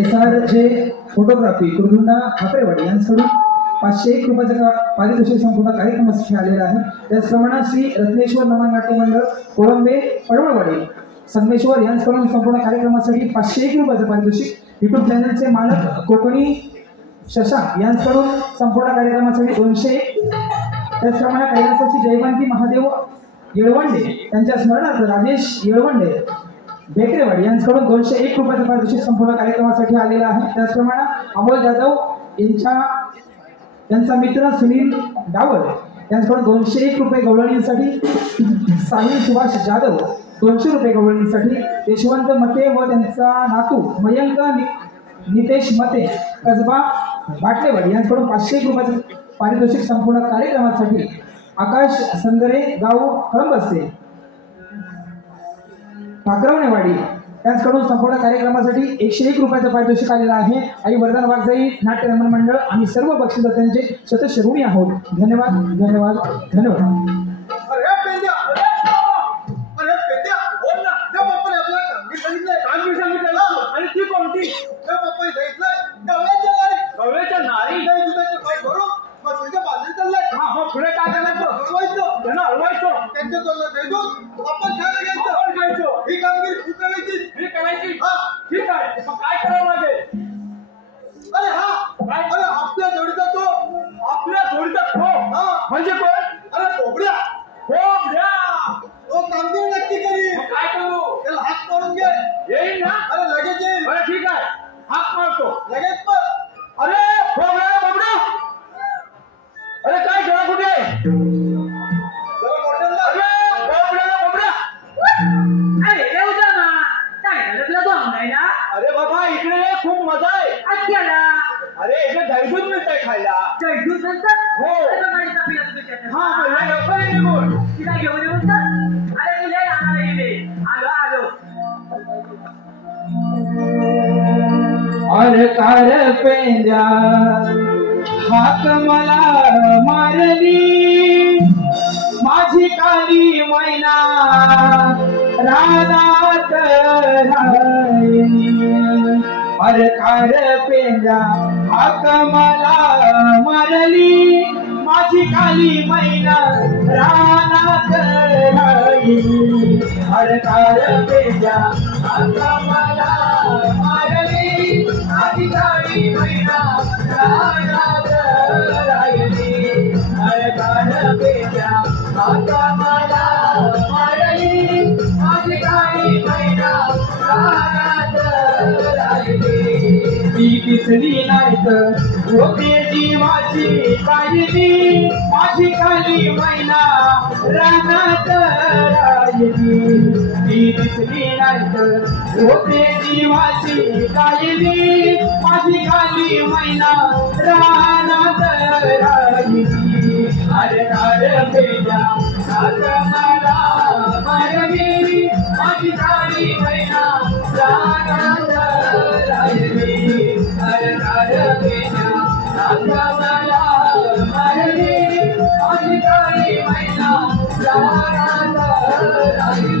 SR जे फोटोग्राफी कुरगुंडा ठाकरेवाडी यांच्याकडून 501 रुपयाचा पारितोषिक संपूर्ण कार्यक्रमासाठी आलेला आहे. त्याचप्रमाणे श्री रत्नेश्वर नमन नाट्य मंडळ कोळंबे पडवळवाडी संगमेश्वर यांच्याकडून संपूर्ण कार्यक्रमासाठी 501 रुपयाचं पारितोषिक. युट्यूब चॅनलचे मालक कोकणी शशांक यांच्याकडून संपूर्ण कार्यक्रमासाठी 201. त्याचप्रमाणे कैलासाची जयवंती महादेव येळवंडे यांच्या स्मरणार्थ राजेश येळवंडे बेकरेवाडी यांच्याकडून 201 रुपयाचं पारितोषिक संपूर्ण कार्यक्रमासाठी आलेला आहे. त्याचप्रमाणे अमोल जाधव यांचा मित्र सुनील डावल यांच्याकडून 201 रुपये गवळणीसाठी. साहिल सुभाष जाधव 200 रुपये गवळणीसाठी. यशवंत मते व त्यांचा नातू मयंक नितेश मते कसबा बाटलेवाडी यांच्याकडून 501 रुपयाचं पारितोषिक संपूर्ण कार्यक्रमासाठी. आकाश संदरे गाव कळंबस्ते ठाकरवणेवाडी यांच्याकडून संपूर्ण कार्यक्रमासाठी 101 रुपयाचं पारितोषिक आलेलं आहे. आई वरदान वाघजाई नाट्य रमण मंडळ आणि सर्व बक्षीसदात्यांचे शतश ऋणी आहोत. धन्यवाद धन्यवाद धन्यवाद. अरे पेंद्या बोल ना. त्या पप्पाने आपला कामगिरी सांगितलं आणि ती कोणती? त्या पप्पाने सांगितलं गवळ्याच्या नारी दुधाचे भरून मग बाजरी चाललाय. हा मग पुढे काय करायचं? हलवायचं त्यांना हलवायचं त्यांच्या तोंडात भेटून आपण खायला घ्यायचं. आपण खायचं. ही कामगिरी तू करायची. ही करायची. हा ठीक आहे. मग काय करावं लागेल? अरे हा काय? अरे आपल्या जोडीचा तो हा म्हणजे कोण? अरे बोबड्या तो कामगिरी नक्की करी. काय करू? त्याला हात मारून घे. येईल ना? अरे लगेच येईल. अरे ठीक आहे हात मारतो लगेच मार. अरे बोबड्या अरे काय जरा कुठे? अरे बाबा इकडे ये खूप मजा आहे. अरे इकडे दहीदूध मिळतंय खायला. दहीदूध मिळतं? हो. हा लवकर ये निघून. तिला घेऊन येऊन तर अरे तुला आणायला गेले. आलो अरे कार पेंद्या हाक मला मारली माझी काली मैना रानात राहिली. अरे कार पेंद्या हाक मला मारली माझी काली मैना रानात राहिली. अरे कार पेंद्या हाक मला मारली माझी काली मैना रानात राहिली. अरे कार पेंद्या हाक मला मारली माझी काली मैना रानात राहिली. ती दिसली नाहीत होते जीवाची काळजी माझी काली मैना रानात राहिली. ती दिसली नाहीत होते जीवाची काळजी माझी काली मैना रानात राहिली. अरे कार पेंद्या हाक मला मारली माझी काली मैना रानात राहिली. अरे कार पेंद्या हाक मला मारली माझी काली मैना रानात राहिली.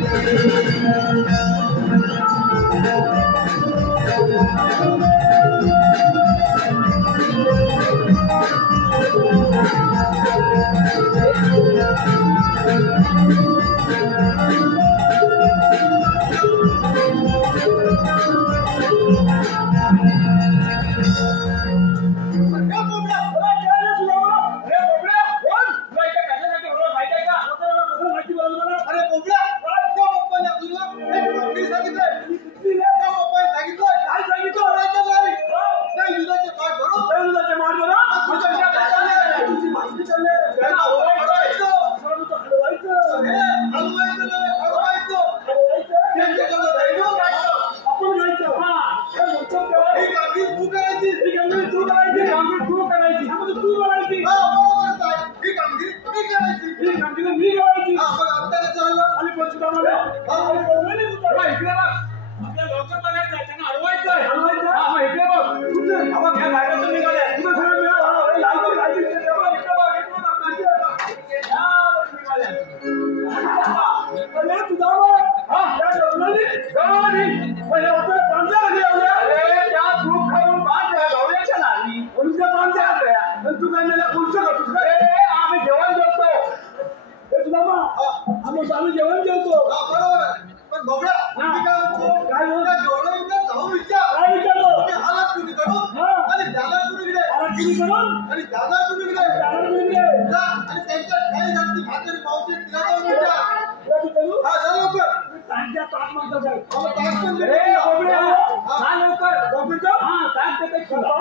करून आणि दादा तुम्ही गेले जाणार म्हणजे जा आणि त्यांच्या ठाई जाती भाकरी पावते तिला जाऊन विचार. रवी करू हा जा लवकर. तांच्या ताट मागचा जाईल अहो, तास पण ए, दे. बाबड्या, हा. हा लवकर बाबड्या, हा ताट देते तुला.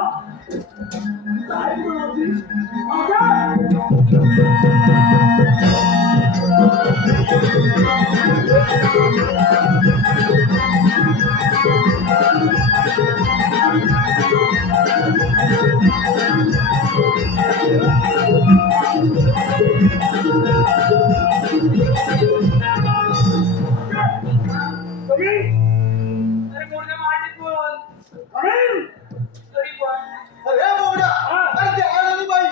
काय बनवतीस? बाबड्या! कमी? अरे मोठ्या माटीत बोल. कमी? तरी पण अरे बोबड्या, हा. अरे ते आळणी बाई,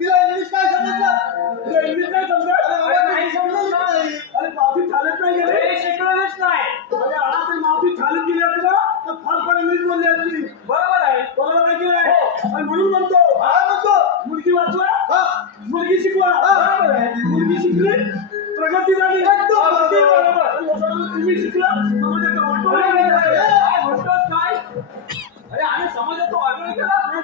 तिला इंग्लिश काय समजलं? तुला इंग्लिश नाही समजत? अरे बाबा, नाही समजलं नाही. अरे माफी चालत नाही गेले हे शिकवलंच नाही. अरे हा ते माफी चालत गेली असती ना तर फार फार इंग्लिश बोलली असती बरोबर आहे. बरोबर आहे की नाही? आणि म्हणून म्हणतो हा म्हणतो. मुलगी वाचवा हा. मुलगी शिकवा बरोबर आहे. मुलगी शिकली प्रगती झाली एकदम अगदी बरोबर. बरोबर. तुम्ही शिकला समाजाचं वाटोळं अरे, केलं. काय म्हणतोस काय? अरे आम्ही समाजाचा वाटोळा केला. अरे,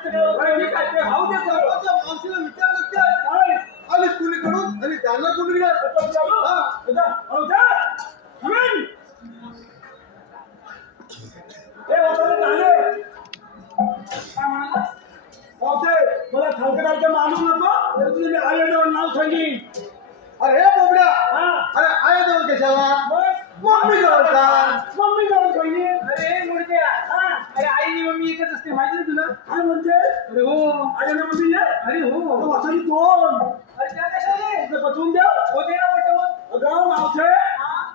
ठीक आहे, ते राहू दे सगळं. त्या मावशीला विचारलं काय? काय? आली स्कूलीकडून आणि त्यांना कोणी गेलं? आता चालू? हा. आता, अहो, जा. अमीन. ए, वाचायला झाले. काय म्हणाला? अहो, ते मला ठाकरांचं मालूम नको तरी तुझे मी आईवडिलांवर नाव सांगीन अरे बोबड्या, हा अरे आया जवळ कशाला? बस मम्मी जवळ का? मम्मी जाऊन सांगीन अरे मुडद्या. अरे आई मम्मी एकच असते माहिती ना तुला? काय म्हणते अरे हो. आई आणि मम्मी ये अरे हो. आता वाचायला कोण अरे त्या कशाले? इथे बसवून द्या होते ना मोठं. अगं लावते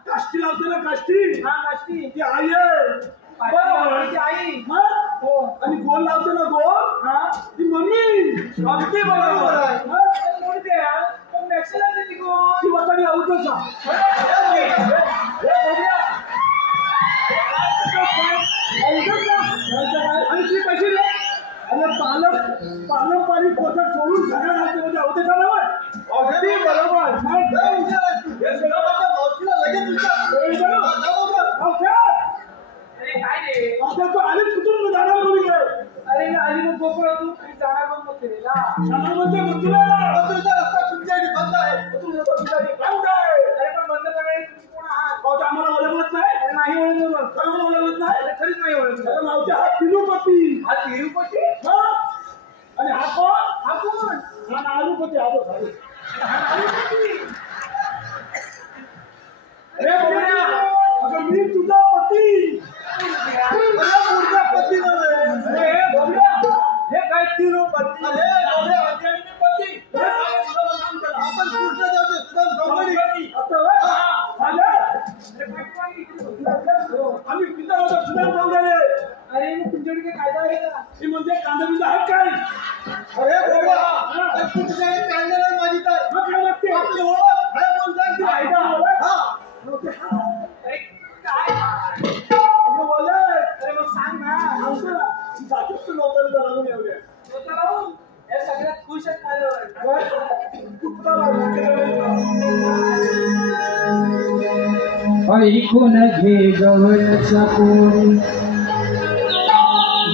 काष्टी लावते ना काष्टी हा काष्टी. ती आई आहे बरोबर ती आई. मग? हो. आणि गोल लावते ना गोल हा ती मम्मी अगदी बरोबर आहे. मग? मुडद्या पण मॅक्सिला ती कोण? ती वाचायला आवडतच आणि ती कशी रे अरे पारंपरिक पोशाख सोडून सगळ्या राज्यामध्ये होते का ना अगदी बरोबर. मग? काय विचारायचं? हे सगळं त्या मावशीला लगेच विचार. हा, जा लवकर. अरे काय रे? तू आलीच कुठून जाणार कोणीकडे अरे ना आली मग गोकुळ तू जाणार मग मग फिरायला. जाणार म्हणजे मुक्तीला बदलचा रस्ता तुमच्यासाठी बंद आहे. अरे पण बंद करायला तुम्ही कोण आहात? आम्हाला ओळखत नाही अरे नाही ओळखलं. खरं ओळखत नाही अरे खरीच नाही ओळखलं. आता मावशी हा तिरुपती हा तिरुपती? हा? आणि हा कोण हा कोण? हा नालुपती हा बघ अरे अगं मी तुझा पती अरे मुलगा पती नव्हे. अरे हे बोबड्या, हे काय तिरुपती? अरे बोबड्या, पती. हे काय तुझं नाव त्याला? आपण पुढच्या जाऊ दे. सुदाम चौघडी. आता होय? झालं? अरे पाठीमागे इकडे होती. आम्ही पिता होतो सुद्धा जाऊन अरे मग तुमच्याकडे काही कायदा आहे का? ती म्हणजे कांदा बिंदा आहेत काय अरे बोबड्या, तर तुमच्याकडे कांद्याला माझी काय? मग काय लागते आपली ओळख काय बोल सांग ती. आयडा ओळख? हा. अरे काय? अगं बोले अरे मग सांग ना. आमचं ना जातच तू लोकांना लागून येऊया स्वतः राहून या सगळ्यात खुश आहेत माझ्यावर. कुत्ता लागून ऐकून घे गवळच्या पोरी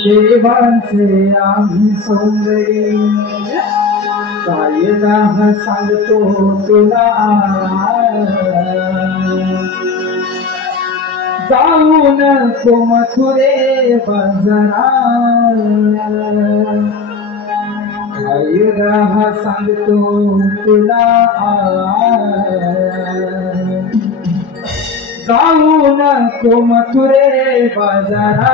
देवांचे आम्ही सौंदर्य कायदा सांगतो तुला जाऊ नको मथुरे बाजारा कायदा सांगतो तुला जाऊ नको मथुरे बाजारा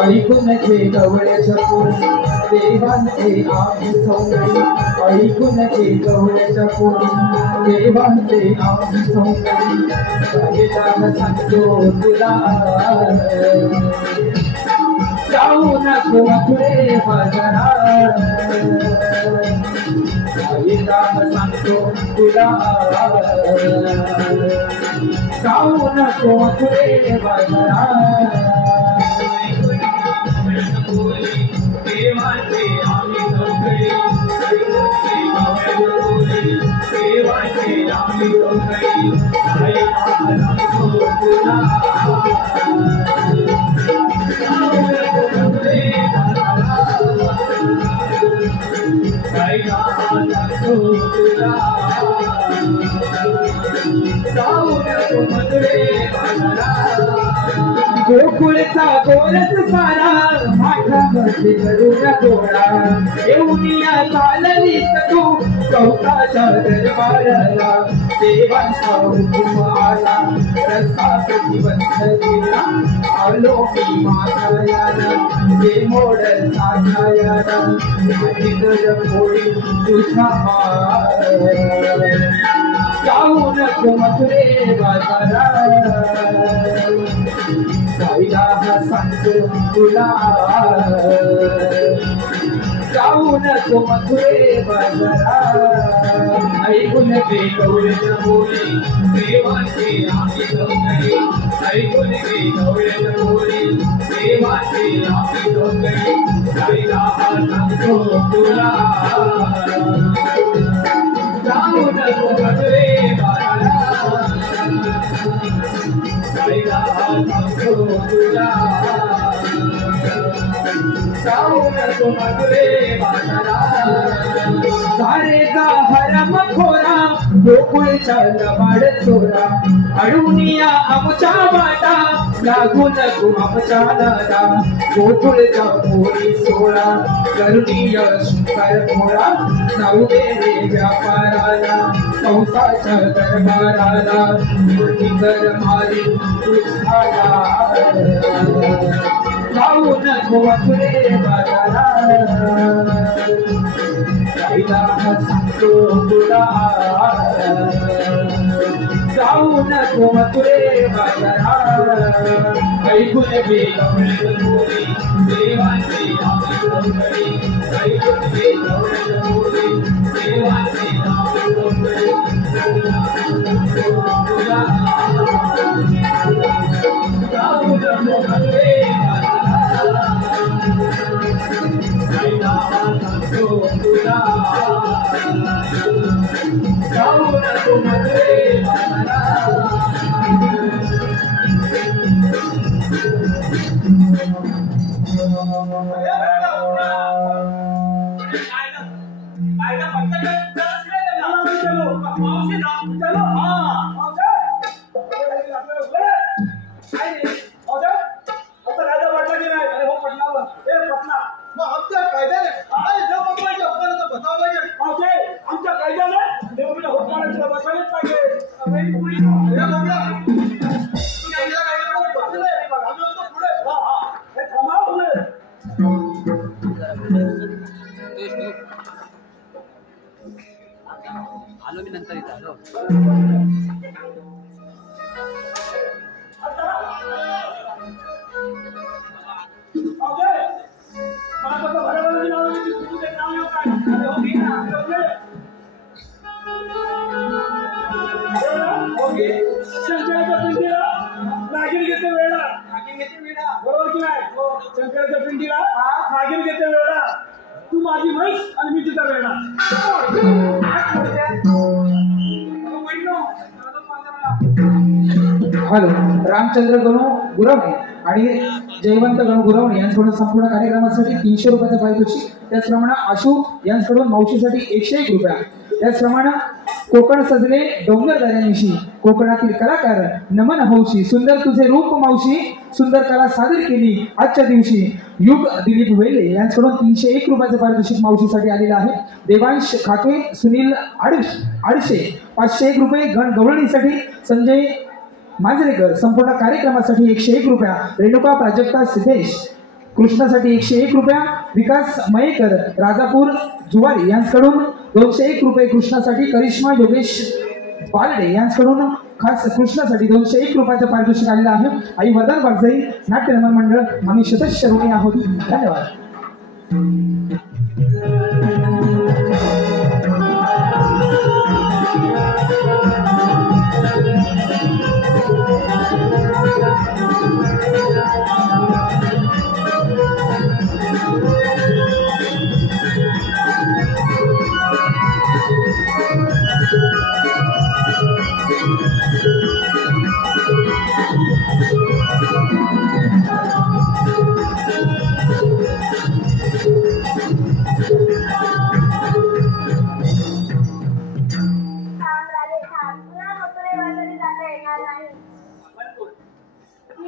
ऐकून घे गवळ्याच्या पोरी देवांचे आम्ही सौंदर्य ऐकून घे गवळ्याच्या पोरी देवांचे आम्ही सौंदर्य कायदा सांगतो तुला जाऊ नको मथुरे बाजारा सांगतो तुला जाऊ नको तुरे बाजारात देवाचे आम्ही चौकडी देवाचे आम्ही चौकडी गोकुळचा गोरस सारा माझा मध्ये करून गोळा येऊनिया चाललीस तू चौकाच्या दरबाराला देवाचा हुकूम आला रस्ता प्रतिबंध केला आलो मी मागायाला हे मोड साधायाला तिथं पोळी तुझा जाऊ नको मथुरे बाजारात जायला सांगतो तुला जाऊ नको मथुरे बाजारात ऐकून ते गवळ्याच्या बोली देवाचे आम्ही चौकडी ऐकून ते गवळ्याच्या बोली देवाचे आम्ही चौकडी जायला सांगतो तुला जाऊ नको मथुरे बाजारात जायला सांगतो तुला जाऊ नको मथुरे बाजारात सारेचा हरम खोरा गोकुळच्या लबाड चोरा अडुनिया आमच्या वाटा लागू नको आमच्या दादा गोकुळच्या पोरी सोळा करुणीय शुकर खोरा जाऊ दे रे व्यापाराला कंसाच्या दरबाराला कर मारी तुझ्याला जाऊ नको मथुरे बाजारात जायला सांगतो तुला जाऊ नको मथुरे बाजारात ऐकून घे गवळ्याच्या बोली देवाचे आम्ही चौकडी ऐकून घे गवळ्याच्या बोली देवाचे आम्ही चौकडी तुला जाऊ नको मथुरे जायला सांगतो तुला जाऊ नको मथुरे बाजारात आमच्या कायद्याने देवळीला होत मारायला बसायलाच पाहिजे आलो मी नंतर इथं आलो शंकराच्या पिंडीला नागिन घेते वेळा बरोबर की नाही शंकराच्या पिंडीला नागिन घेते वेळा तू माझी म्हैस आणि मी तुझा वेळा हॅलो रामचंद्र गणू गुरवणे आणि जयवंत गणू गुरवणे यांच्याकडून संपूर्ण कार्यक्रमासाठी 300 रुपयाचं पारितोषिक त्याचप्रमाणे आशू यांच्याकडून मावशीसाठी 101 रुपया त्याचप्रमाणे कोकण सजले डोंगरदऱ्यांविषयी कोकणातील कलाकार नमन हौशी सुंदर तुझे रूप मावशी सुंदर कला सादर केली आजच्या दिवशी युग दिलीप वेले यांच्याकडून 301 रुपयाचं पारितोषिक मावशीसाठी आलेलं आहे देवांश खाके सुनील आडशे 501 रुपये गण गवळणीसाठी संजय मांजरेकर संपूर्ण कार्यक्रमासाठी 101 रुपया रेणुका प्राजक्ता सिद्धेश कृष्णासाठी 101 रुपया विकास मयेकर राजापूर जुवारी यांच्याकडून 201 रुपये कृष्णासाठी करिश्मा योगेश बालडे यांच्याकडून खास कृष्णासाठी 201 रुपयाचं पारितोषिक आलेलं आहे आई वरदान बागजाई नाट्य रमण मंडळ आम्ही शतश ऋणी आहोत धन्यवाद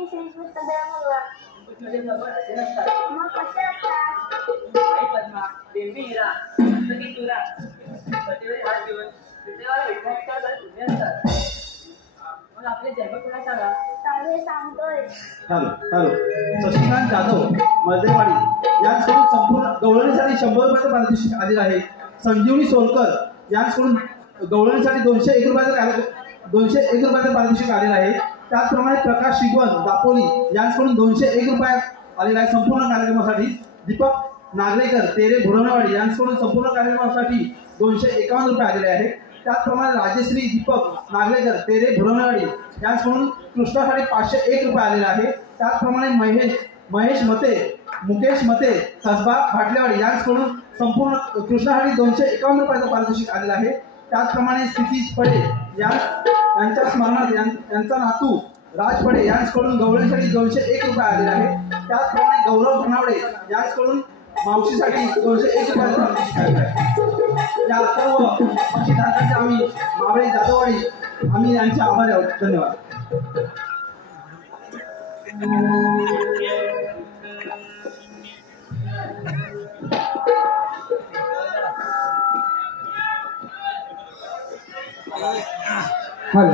विशेष पुस्तकं मुलगा मध्ये जवळ असे नसतात. मग कसे असतात आई पद्मा, बेबी हिरा, पुस्तकी तुरा, कटेवरी हात घेऊन विटेवर विठ्ठल उभे असतात. मग आपले जन्म कुणा सांगा? सावे सांगतोय हॅलो शशिकांत जाधव मर्देवाडी यांच्याकडून संपूर्ण गवळणीसाठी 100 रुपयाचं पारितोषिक आलेलं आहे. संजीवनी सोलकर यांच्याकडून गवळणीसाठी 201 रुपयाचं पारितोषिक आलेलं आहे. त्याचप्रमाणे प्रकाश शिगवन दापोली यांच्याकडून 201 रुपये आलेला आहे संपूर्ण कार्यक्रमासाठी. दीपक नागरेकर तेरे भुरवणेवाडी यांच्याकडून संपूर्ण कार्यक्रमासाठी 251 रुपये आलेले आहेत. त्याचप्रमाणे राजश्री दीपक नागरेकर तेरे भुरवणेवाडी यांच्याकडून कृष्णासाठी 501 रुपये आलेले आहे. त्याचप्रमाणे महेश मते मुकेश मते कसबा भाटलेवाडी यांच्याकडून संपूर्ण कृष्णासाठी 251 रुपयाचं पारितोषिक आलेलं आहे. त्याचप्रमाणे स्थितीश फडे यांच्या स्मरणात यांचा नातू राज फडे यांच्याकडून गवळणीसाठी 201 रुपये आलेले आहे. त्याचप्रमाणे गौरव धनावडे यांच्याकडून मावशीसाठी 201 रुपयाचं पारितोषिक आलेलं आहे. या सर्व बक्षीसधारकांचे आम्ही मावळे जाधववाडी आम्ही यांचे आभारी आहोत. धन्यवाद. हॅलो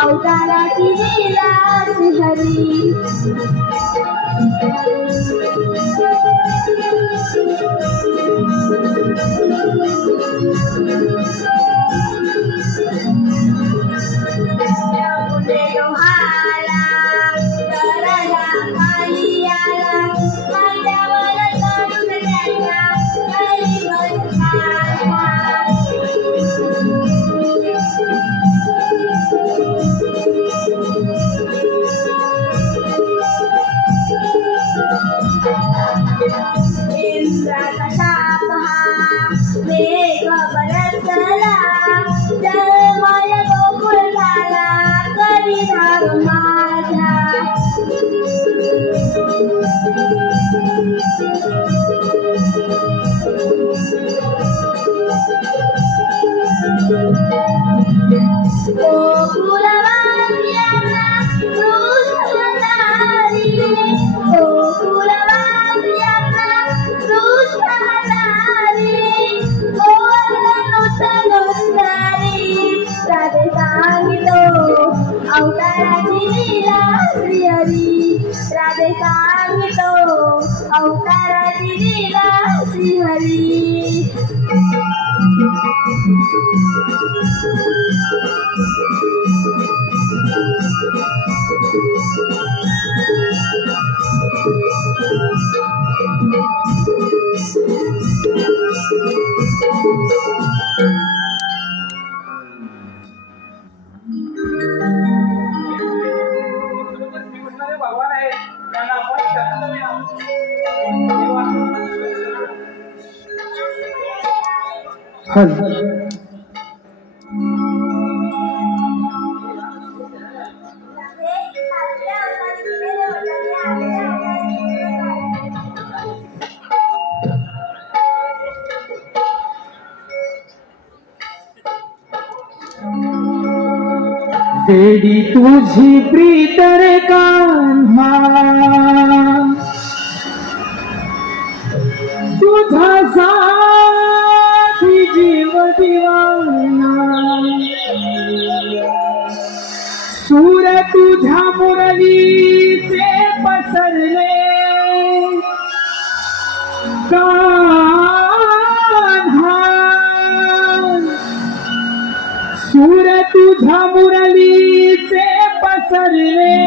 अवताराची लीला भगवान आहे त्यांना आपण वेडी तुझी प्रीत रे कान्हा, तुझा साथी जीव दिवाना, सूर तुझ्या मुरलीचे पसरले कान्हा, सूर तुझ्या मुरलीचे पसरले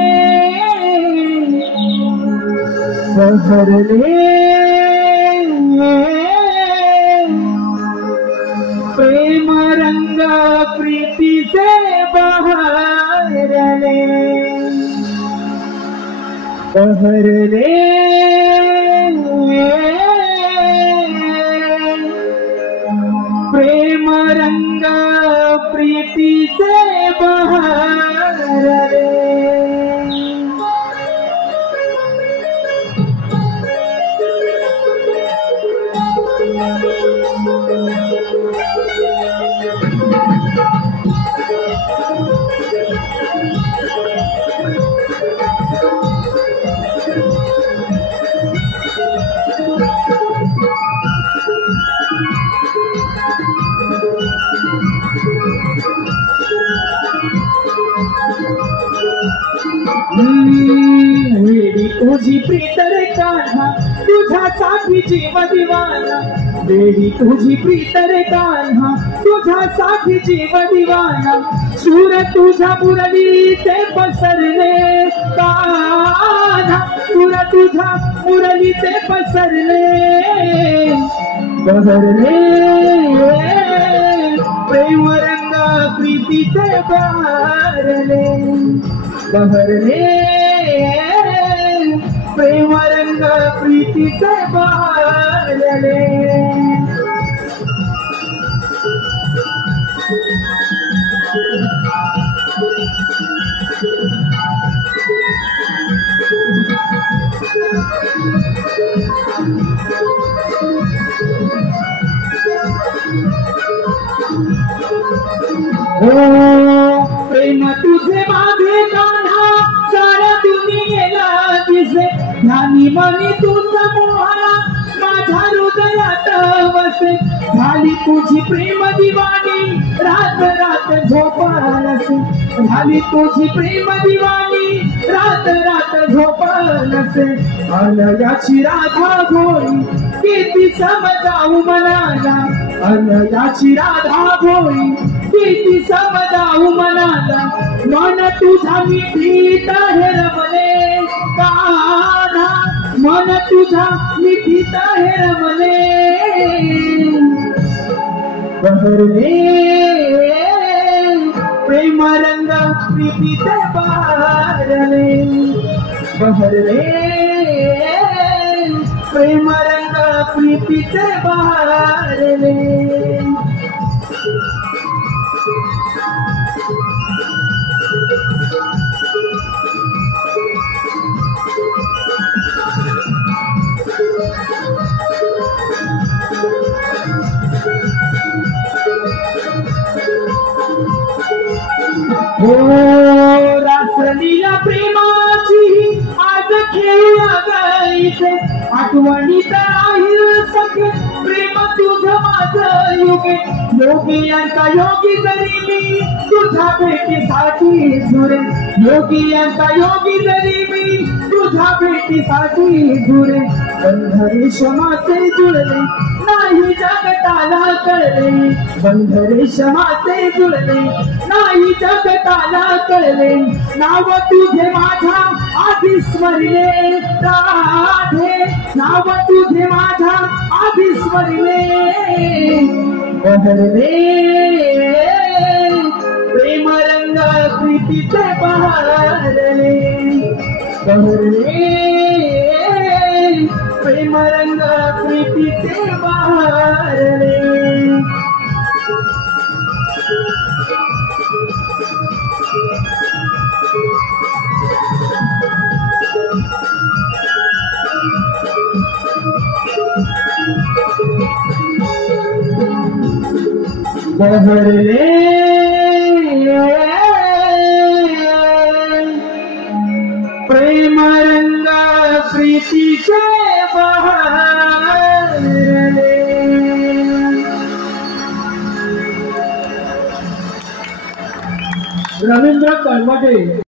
बहरले प्रेम रंग प्रीतीचे बहरले बहरले प्रेम रंग प्रीतीचे बहरले वेडी तुझी प्रीत रे कान्हा, तुझा साथी जीव दिवाना, वेडी तुझी प्रीत रे कान्हा, तुझा साथी जीव दिवाना, सूर तुझ्या मुरलीचे पसरले कान्हा, सूर तुझ्या मुरलीचे पसरले बहरले प्रेम रंग प्रीतीचे बहरले बहरले प्रेम रंग प्रीतीचे बहरले हो प्रेम तुझे माझे कान्हा, साऱ्या दुनियेला दिसे, ज्ञानी मनी तुझा मोहरा माझ्या हृदयात वसे, झाली तुझी प्रेम दिवाणी रात रात झोपानसे, झाली तुझी प्रेम दिवाणी रात रात झोपानसे, अलयाची राधा भोळी किती समजावू मनाला, अलयाची राधा भोळी किती समजावू मनाला, मन तुझा मिठीत हे रमले कान्हा, मन तुझा मिठीत हे रमले बहरले प्रेम रंग प्रीतीचे बहरले बहरले प्रेम रंग प्रीतीचे बहरले हो रासलीला प्रेमाची आज खेळूया गायचे, आठवणीत राहील सखे प्रेम तुझं माझं युगे, योगी यांचा योगी जरी मी तुझ्या भेटीसाठी झुरे, योगी यांचा योगी जरी मी तुझ्या भेटीसाठी झुरे, पंढरी क्षमाचे जुळले नाही नाही जगताला कळले बंधरे क्षमाचे जुळले नाही जगताला कळले नाव तुझे माझ्या आधी स्मरले राधे नाव तुझे माझ्या आधी स्मरले बहरले प्रेम रंग प्रीतीचे बहरले बहरले प्रेम रंग प्रीतीचे बहरले बहरले प्रेम रंग प्रीतीचे बहरले रवींद्र कळमटे